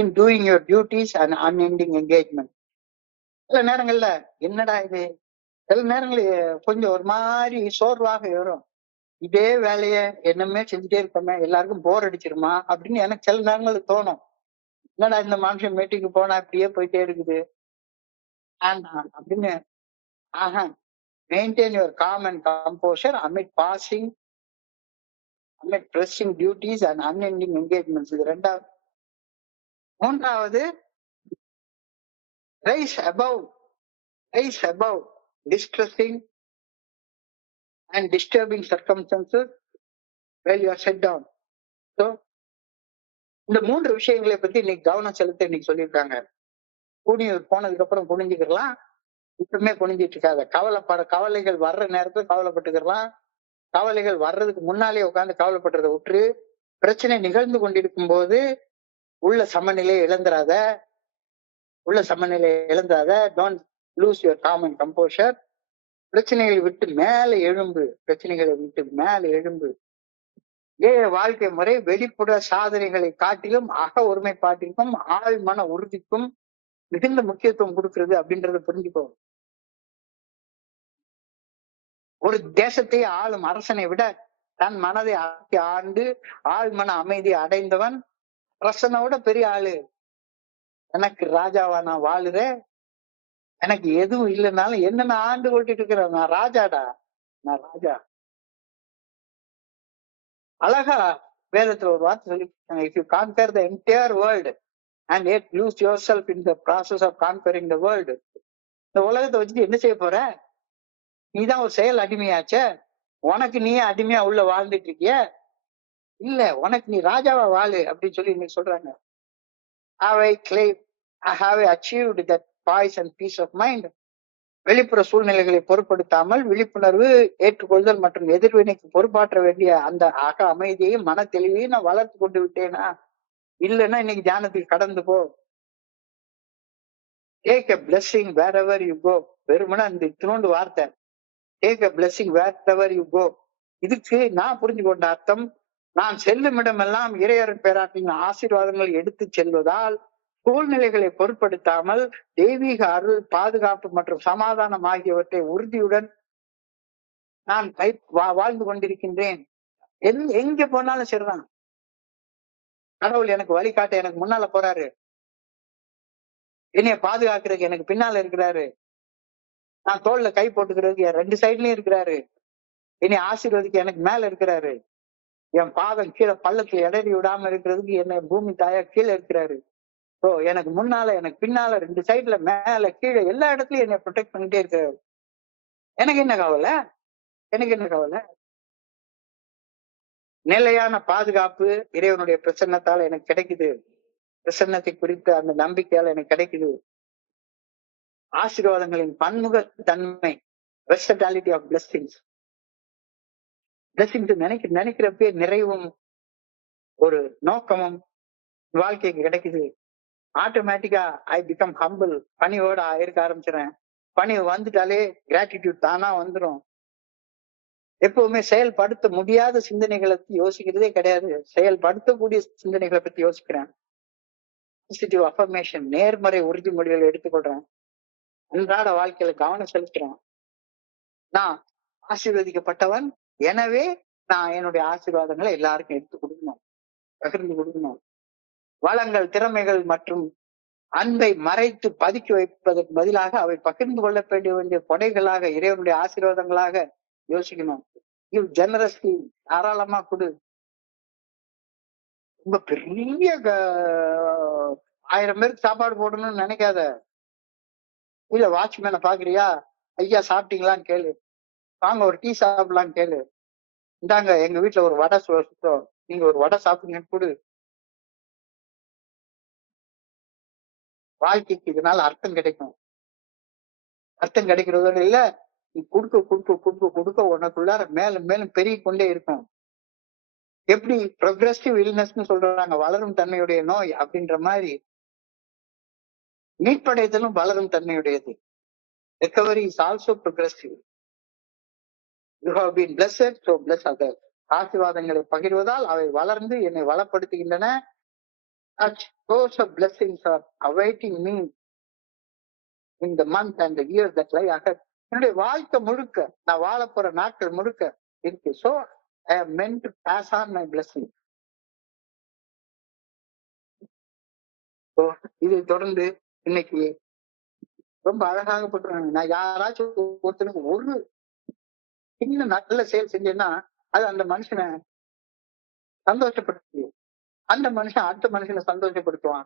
in doing your duties and unending engagement. சில நேரங்கள்ல என்னடா இது, சில நேரங்களில் கொஞ்சம் ஒரு மாதிரி சோர்வாக வரும். இதே வேலைய என்னமே செஞ்சுட்டே இருக்கோமே, எல்லாருக்கும் போர் அடிச்சிருமா அப்படின்னு எனக்கு சில நேரங்களுக்கு தோணும். என்னடா இந்த மனுஷன் மீட்டிங்கு போனா இப்படியே போயிட்டே இருக்குது அப்படின்னு. ஆஹா, maintain your calm and composure amid pressing duties and unending engagements. இது ரெண்டாவது. மூன்றாவது, rise above distressing and disturbing circumstances while you are set down. So இந்த 3 விஷயங்களை பத்தி இன்னைக்கு கவனம் செலுத்த இன்னைக்கு சொல்லியிருக்காங்க. கூனியூர் போனதுக்கு அப்புறம் குனிஞ்சுக்கலாம், இப்பவுமே குனிஞ்சிட்டு இருக்காத. கவலைகள் வர்ற நேரத்துல கவலைப்பட்டுக்கலாம். கவலைகள் வர்றதுக்கு முன்னாலே உட்காந்து கவலைப்படுறதை விட்டுரு. பிரச்சனை நிகழ்ந்து கொண்டிருக்கும் போது உள்ள சமநிலையை இழந்துராத. Don't lose your calm and composure. பிரச்சனைகளை விட்டு மேலே எழும்பு. வாழ்க்கை முறை வெளிப்புற சாதனைகளை காட்டிலும் அக ஒருமைப்பாட்டிற்கும் ஆழ் மன உறுதிக்கும் மிகுந்த முக்கியத்துவம் கொடுக்கிறது அப்படின்றத புரிஞ்சுக்கோ. ஒரு தேசத்தை ஆளும் அரசனை விட தன் மனதை ஆண்டு ஆழ் மன அமைதியை அடைந்தவன் அரசனை விட பெரிய ஆளு. எனக்கு ராஜாவா நான் வாழுறேன், எனக்கு எதுவும் இல்லைனாலும் என்ன நான் ஆண்டு கொண்டுட்டு இருக்கிறேன், நான் ராஜாடா, நான் ராஜா. அழகா வேதத்துல ஒரு வார்த்தை சொல்லி, if you conquer the entire world and yet lose yourself in the process of conquering the world, இந்த உலகத்தை வச்சுட்டு என்ன செய்ய போற? நீதான் ஒரு செயல் அடிமையாச்ச. உனக்கு நீயே அடிமையா உள்ள வாழ்ந்துட்டு இருக்கிய இல்ல, உனக்கு நீ ராஜாவா வாழு அப்படின்னு சொல்லி இன்னைக்கு சொல்றாங்க. I have achieved that poise and peace of mind. வெளிப்புற சூழ்நிலைகளை பொருட்படுத்தாமல் விழிப்புணர்வு, ஏற்றுக்கொள்தல் மற்றும் எதிர்வினைக்கு பொறுப்பாற்ற வேண்டிய அந்த அக அமைதியையும் மன தெளிவையும் நான் வளர்த்து கொண்டு விட்டேனா? இல்லைன்னா இன்னைக்கு தியானத்துக்கு கடந்து போ. Take a blessing wherever you go. வெறுமனே அந்த இத்தினோண்டு வார்த்தை, take a blessing wherever you go. இதுக்கு நான் புரிஞ்சு கொண்ட அர்த்தம், நான் செல்லும் இடமெல்லாம் இறையர் பேராற்றின் ஆசீர்வாதங்கள் எடுத்து செல்வதால் சூழ்நிலைகளை பொருட்படுத்தாமல் தெய்வீக அருள், பாதுகாப்பு மற்றும் சமாதானம் ஆகியவற்றை உறுதியுடன் நான் வாழ்ந்து கொண்டிருக்கின்றேன். எங்க போனாலும் சரிதான். கடவுள் எனக்கு வழிகாட்ட எனக்கு முன்னால போறாரு. என்னைய பாதுகாக்கிறதுக்கு எனக்கு பின்னால இருக்கிறாரு. நான் தோல்ல கை போட்டுக்கிறதுக்கு என் 2 சைட்லயும் இருக்கிறாரு. என்னை ஆசீர்வதிக்க எனக்கு மேல இருக்கிறாரு. என் பாதம் கீழே பள்ளத்துல இடறி விடாம இருக்கிறதுக்கு என்னை பூமி தாயா கீழே இருக்கிறாரு. சோ எனக்கு முன்னால எனக்கு பின்னால 2 சைட்ல மேல கீழே எல்லா இடத்துலயும் என்னை ப்ரொடெக்ட் பண்ணிட்டே இருக்கிறாரு. எனக்கு என்ன கவலை? எனக்கு என்ன கவலை? நிலையான பாதுகாப்பு இறைவனுடைய பிரசன்னத்தால எனக்கு கிடைக்குது. பிரசன்னத்தை குறித்த அந்த நம்பிக்கையால எனக்கு கிடைக்குது. ஆசீர்வாதங்களின் பன்முக தன்மை, வெர்சட்டாலிட்டி ஆஃப் பிளெஸிங்ஸ். பிளெஸிங்ஸ் நினைக்கிறப்பே நிறைவும் ஒரு நோக்கமும் வாழ்க்கைக்கு கிடைக்குது. ஆட்டோமேட்டிக்கா ஐ பிகம் ஹம்பிள். பணிவோட இருக்க ஆரம்பிச்சிடறேன். பணி வந்துட்டாலே கிராட்டிடியூட் தானா வந்துடும். எப்பவுமே செயல்படுத்த முடியாத சிந்தனைகளை பத்தி யோசிக்கிறதே கிடையாது. செயல்படுத்தக்கூடிய சிந்தனைகளை பத்தி யோசிக்கிறேன். பாசிட்டிவ் அஃபர்மேஷன், நேர்மறை உறுதிமொழிகளை எடுத்துக்கொள்றேன். அன்றாட வாழ்க்கையில கவனம் செலுத்துறேன். நான் ஆசீர்வதிக்கப்பட்டவன், எனவே நான் என்னுடைய ஆசீர்வாதங்களை எல்லாருக்கும் எடுத்து கொடுக்கணும், பகிர்ந்து கொடுக்கணும். வளங்கள், திறமைகள் மற்றும் அன்பை மறைத்து பதுக்கி வைப்பதற்கு பதிலாக அவை பகிர்ந்து கொள்ள வேண்டிய கொடைகளாக, இறைவனுடைய ஆசீர்வாதங்களாக யோசிக்கணும். இவ் ஜெனரஸ்லி, தாராளமா கொடு. ரொம்ப பெரிய 1000 பேருக்கு சாப்பாடு போடணும்னு நினைக்காத. இல்ல வாட்ச்மேனை பாக்குறியா, ஐயா சாப்பிட்டீங்களான்னு கேளு. வாங்க ஒரு டீ சாப்பிடலான்னு கேளு. இந்தாங்க எங்க வீட்டுல ஒரு வடை சுத்தம், நீங்க ஒரு வடை சாப்பிடுங்கன்னு கொடு. வாழ்க்கைக்கு இதனால அர்த்தம் கிடைக்கும். அர்த்தம் கிடைக்கிறதோட இல்ல, நீ கொடுக்க கொடுக்க கொடுக்க கொடுக்க உனக்குள்ளார மேலும் மேலும் பெருகி கொண்டே இருக்கும். எப்படி ப்ரொக்ரெசிவ் இல்னஸ்ன்னு சொல்றாங்க, வளரும் தன்மையுடைய நோய் அப்படின்ற மாதிரி மீட்படைதலும் வளரும் தன்மையுடையது. Recovery is also progressive. You have been blessed, so bless others. ஆசீர்வாதங்களை பகிர்வதால் அவை வளர்ந்து என்னை வளப்படுத்துகின்றன. Such source of blessings are awaiting me in the month and the years that lie ahead. என்னுடைய வாழ்க்கை முழுக்க, நான் வாழ போற நாட்கள் முழுக்க இருக்கு. So I am meant to pass on my blessing. So இதை தொடர்ந்து இன்னைக்கு ரொம்ப அழகாக போட்டுருவாங்க. நான் யாராச்சும் ஒருத்தருக்கு ஒரு சின்ன நல்ல செயல் செஞ்சேன்னா அது அந்த மனுஷனை சந்தோஷப்படுத்து. அந்த மனுஷன் அடுத்த மனுஷனை சந்தோஷப்படுத்துவான்.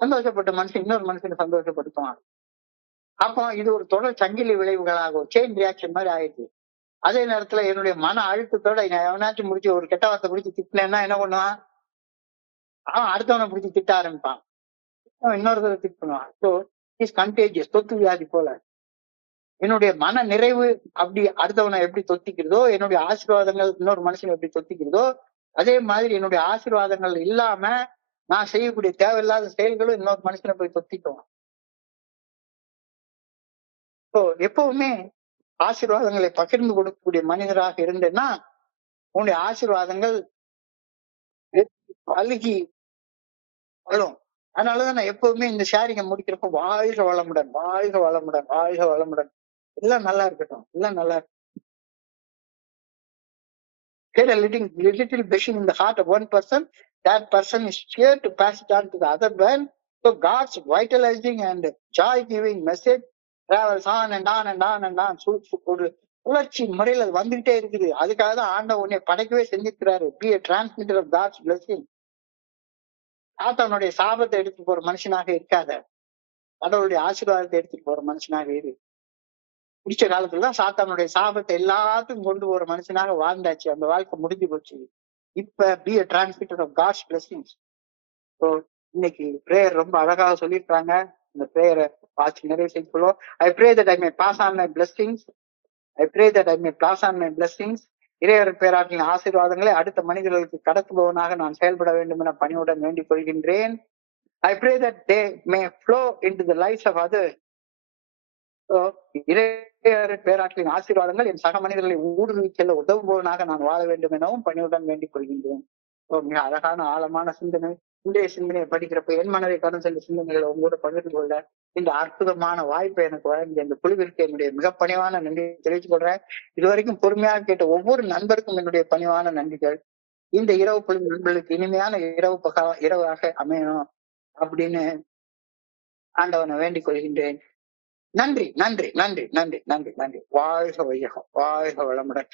சந்தோஷப்பட்ட மனுஷன் இன்னொரு மனுஷனை சந்தோஷப்படுத்துவான். அப்போ இது ஒரு தொடர் சங்கிலி விளைவுகளாகும், செயின் ரியாக்ஷன் மாதிரி ஆயிடுச்சு. அதே நேரத்துல என்னுடைய மன அழுத்தத்தோட நான் எவனாச்சும் முடிச்சு ஒரு கெட்ட வார்த்தை பிடிச்சி திட்டினேன்னா என்ன பண்ணுவான், அவன் அடுத்தவனை பிடிச்சி திட்ட ஆரம்பிப்பான், அவன் இன்னொருத்தரை திட் பண்ணுவான். ஸோ இஸ் கண்டேஜியஸ், தொத்து வியாதி போல. என்னுடைய மன நிறைவு அப்படி அடுத்தவனை எப்படி தொத்திக்கிறதோ, என்னுடைய ஆசீர்வாதங்கள் இன்னொரு மனுஷனை எப்படி தொத்திக்கிறதோ, அதே மாதிரி என்னுடைய ஆசீர்வாதங்கள் இல்லாம நான் செய்யக்கூடிய தேவையில்லாத செயல்களும் இன்னொரு மனுஷனை போய் தொத்திக்கும். ஸோ எப்பவுமே ஆசீர்வாதங்களை பகிர்ந்து கொடுக்கக்கூடிய மனிதராக இருந்தேன்னா உன்னுடைய ஆசீர்வாதங்கள் அழுகி வரும். அதனாலதான் நான் எப்பவுமே இந்த ஷேரிங்க முடிக்கிறப்ப வாழ்க வளமுடன், வாழ்க வளமுடன், வாழ்க வளமுடன், எல்லாம் நல்லா இருக்கட்டும், எல்லாம் நல்லா இருக்கும். Get a little blessing in the heart of one person, that person is here to pass it on to the other one. So God's vitalizing and joy-giving message travels on and on and on and on. ஒரு சுழற்சி முறையில வந்துகிட்டே இருக்குது. அதுக்காக தான் ஆண்டவர் உன்னை படைக்கவே செஞ்சிருக்கிறாரு. Be a transmitter of God's blessing. சாத்தானுடைய சாபத்தை எடுத்துட்டு போற மனுஷனாக இருக்காத, கடவுளுடைய ஆசீர்வாதத்தை எடுத்துட்டு போற மனுஷனாக இரு. பிடிச்ச காலத்துலதான் சாத்தானுடைய சாபத்தை எல்லாத்துக்கும் கொண்டு போற மனுஷனாக வாழ்ந்தாச்சு. அந்த வாழ்க்கை முடிஞ்சு போச்சு. இப்ப be a transmitter of God's blessings. So இன்னைக்கு பிரேயர் ரொம்ப அழகாக சொல்லியிருக்காங்க. இந்த பிரேயரை வாட்சி நிறைய செய்யப்படும். I pray that I may pass on my blessings. I pray that I may pass on my blessings. இறைவர் பேராற்றின் ஆசீர்வாதங்களை அடுத்த மனிதர்களுக்கு கடத்துபவனாக நான் செயல்பட வேண்டும் என பணியுடன் வேண்டிக் கொள்கின்றேன். I pray that they may flow into the lives of others. இறைவர் பேராற்றின் ஆசீர்வாதங்கள் என் சக மனிதர்களை ஊடுருவிச் செல்ல உதவுபவனாக நான் வாழ வேண்டும் எனவும் பணியுடன் வேண்டிக் கொள்கின்றேன். மிக அழகான ஆழமான சிந்தனை. இன்றைய சிந்தனையை படிக்கிறப்ப என் மனதை கடந்து சென்ற சிந்தனைகளை உங்களோட பகிர்ந்து கொள்ள இந்த அற்புதமான வாய்ப்பை எனக்கு வழங்கிய இந்த குழுவிற்கு என்னுடைய மிக பணிவான நன்றியை தெரிவித்துக் கொள்றேன். இதுவரைக்கும் பொறுமையாக கேட்ட ஒவ்வொரு நண்பருக்கும் என்னுடைய பணிவான நன்றிகள். இந்த இரவு பொழுது நண்பர்களுக்கு இனிமையான இரவாக அமையணும் அப்படின்னு ஆண்டவனை வேண்டிக் கொள்கின்றேன். நன்றி நன்றி நன்றி நன்றி நன்றி நன்றி. வாழ்க வையகம், வாழ்க வளமுடன்.